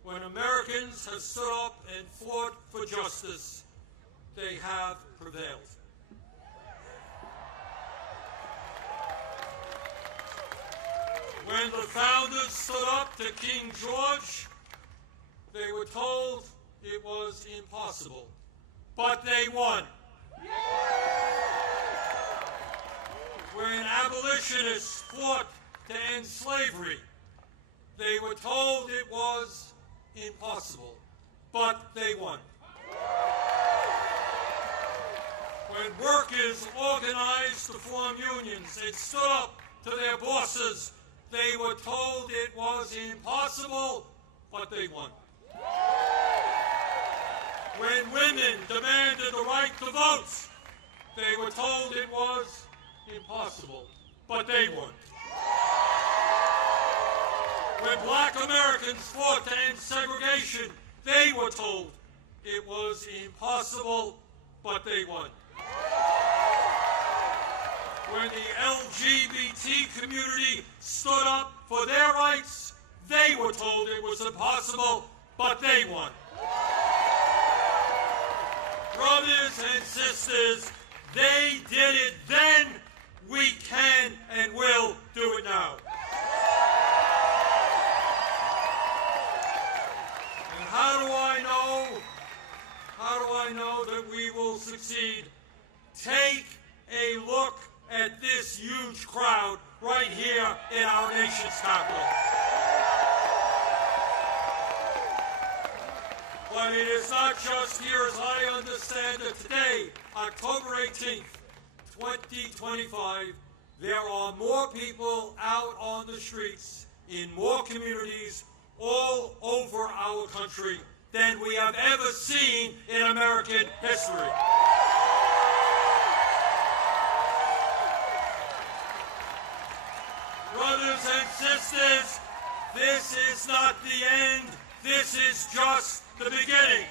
when Americans have stood up and fought for justice, they have prevailed. When the founders stood up to King George, they were told it was impossible, but they won. When abolitionists fought to end slavery, they were told it was impossible, but they won. When workers organized to form unions and stood up to their bosses, they were told it was impossible, but they won. When women demanded the right to vote, they were told it was impossible, but they won. When black Americans fought to end segregation, they were told it was impossible, but they won. When the LGBT community stood up for their rights, they were told it was impossible, but they won. Brothers and sisters, they did it then, we can and will do it now. And how do I know that we will succeed? Take a look at this huge crowd right here in our nation's capital. But it is not just here, as I understand it. Today, October 18th, 2025, there are more people out on the streets in more communities all over our country than we have ever seen in American history. Brothers and sisters, this is not the end. This is just the beginning.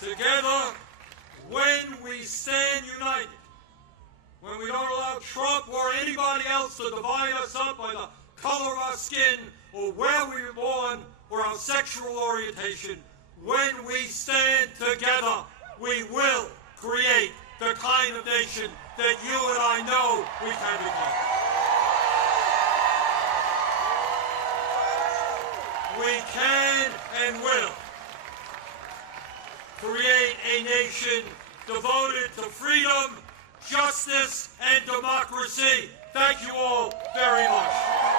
Together, when we stand united, when we don't allow Trump or anybody else to divide us up by the color of our skin or where we were born or our sexual orientation, when we stand together, we will create the kind of nation that you and I know we can become. We can and will create a nation devoted to freedom, justice, and democracy. Thank you all very much.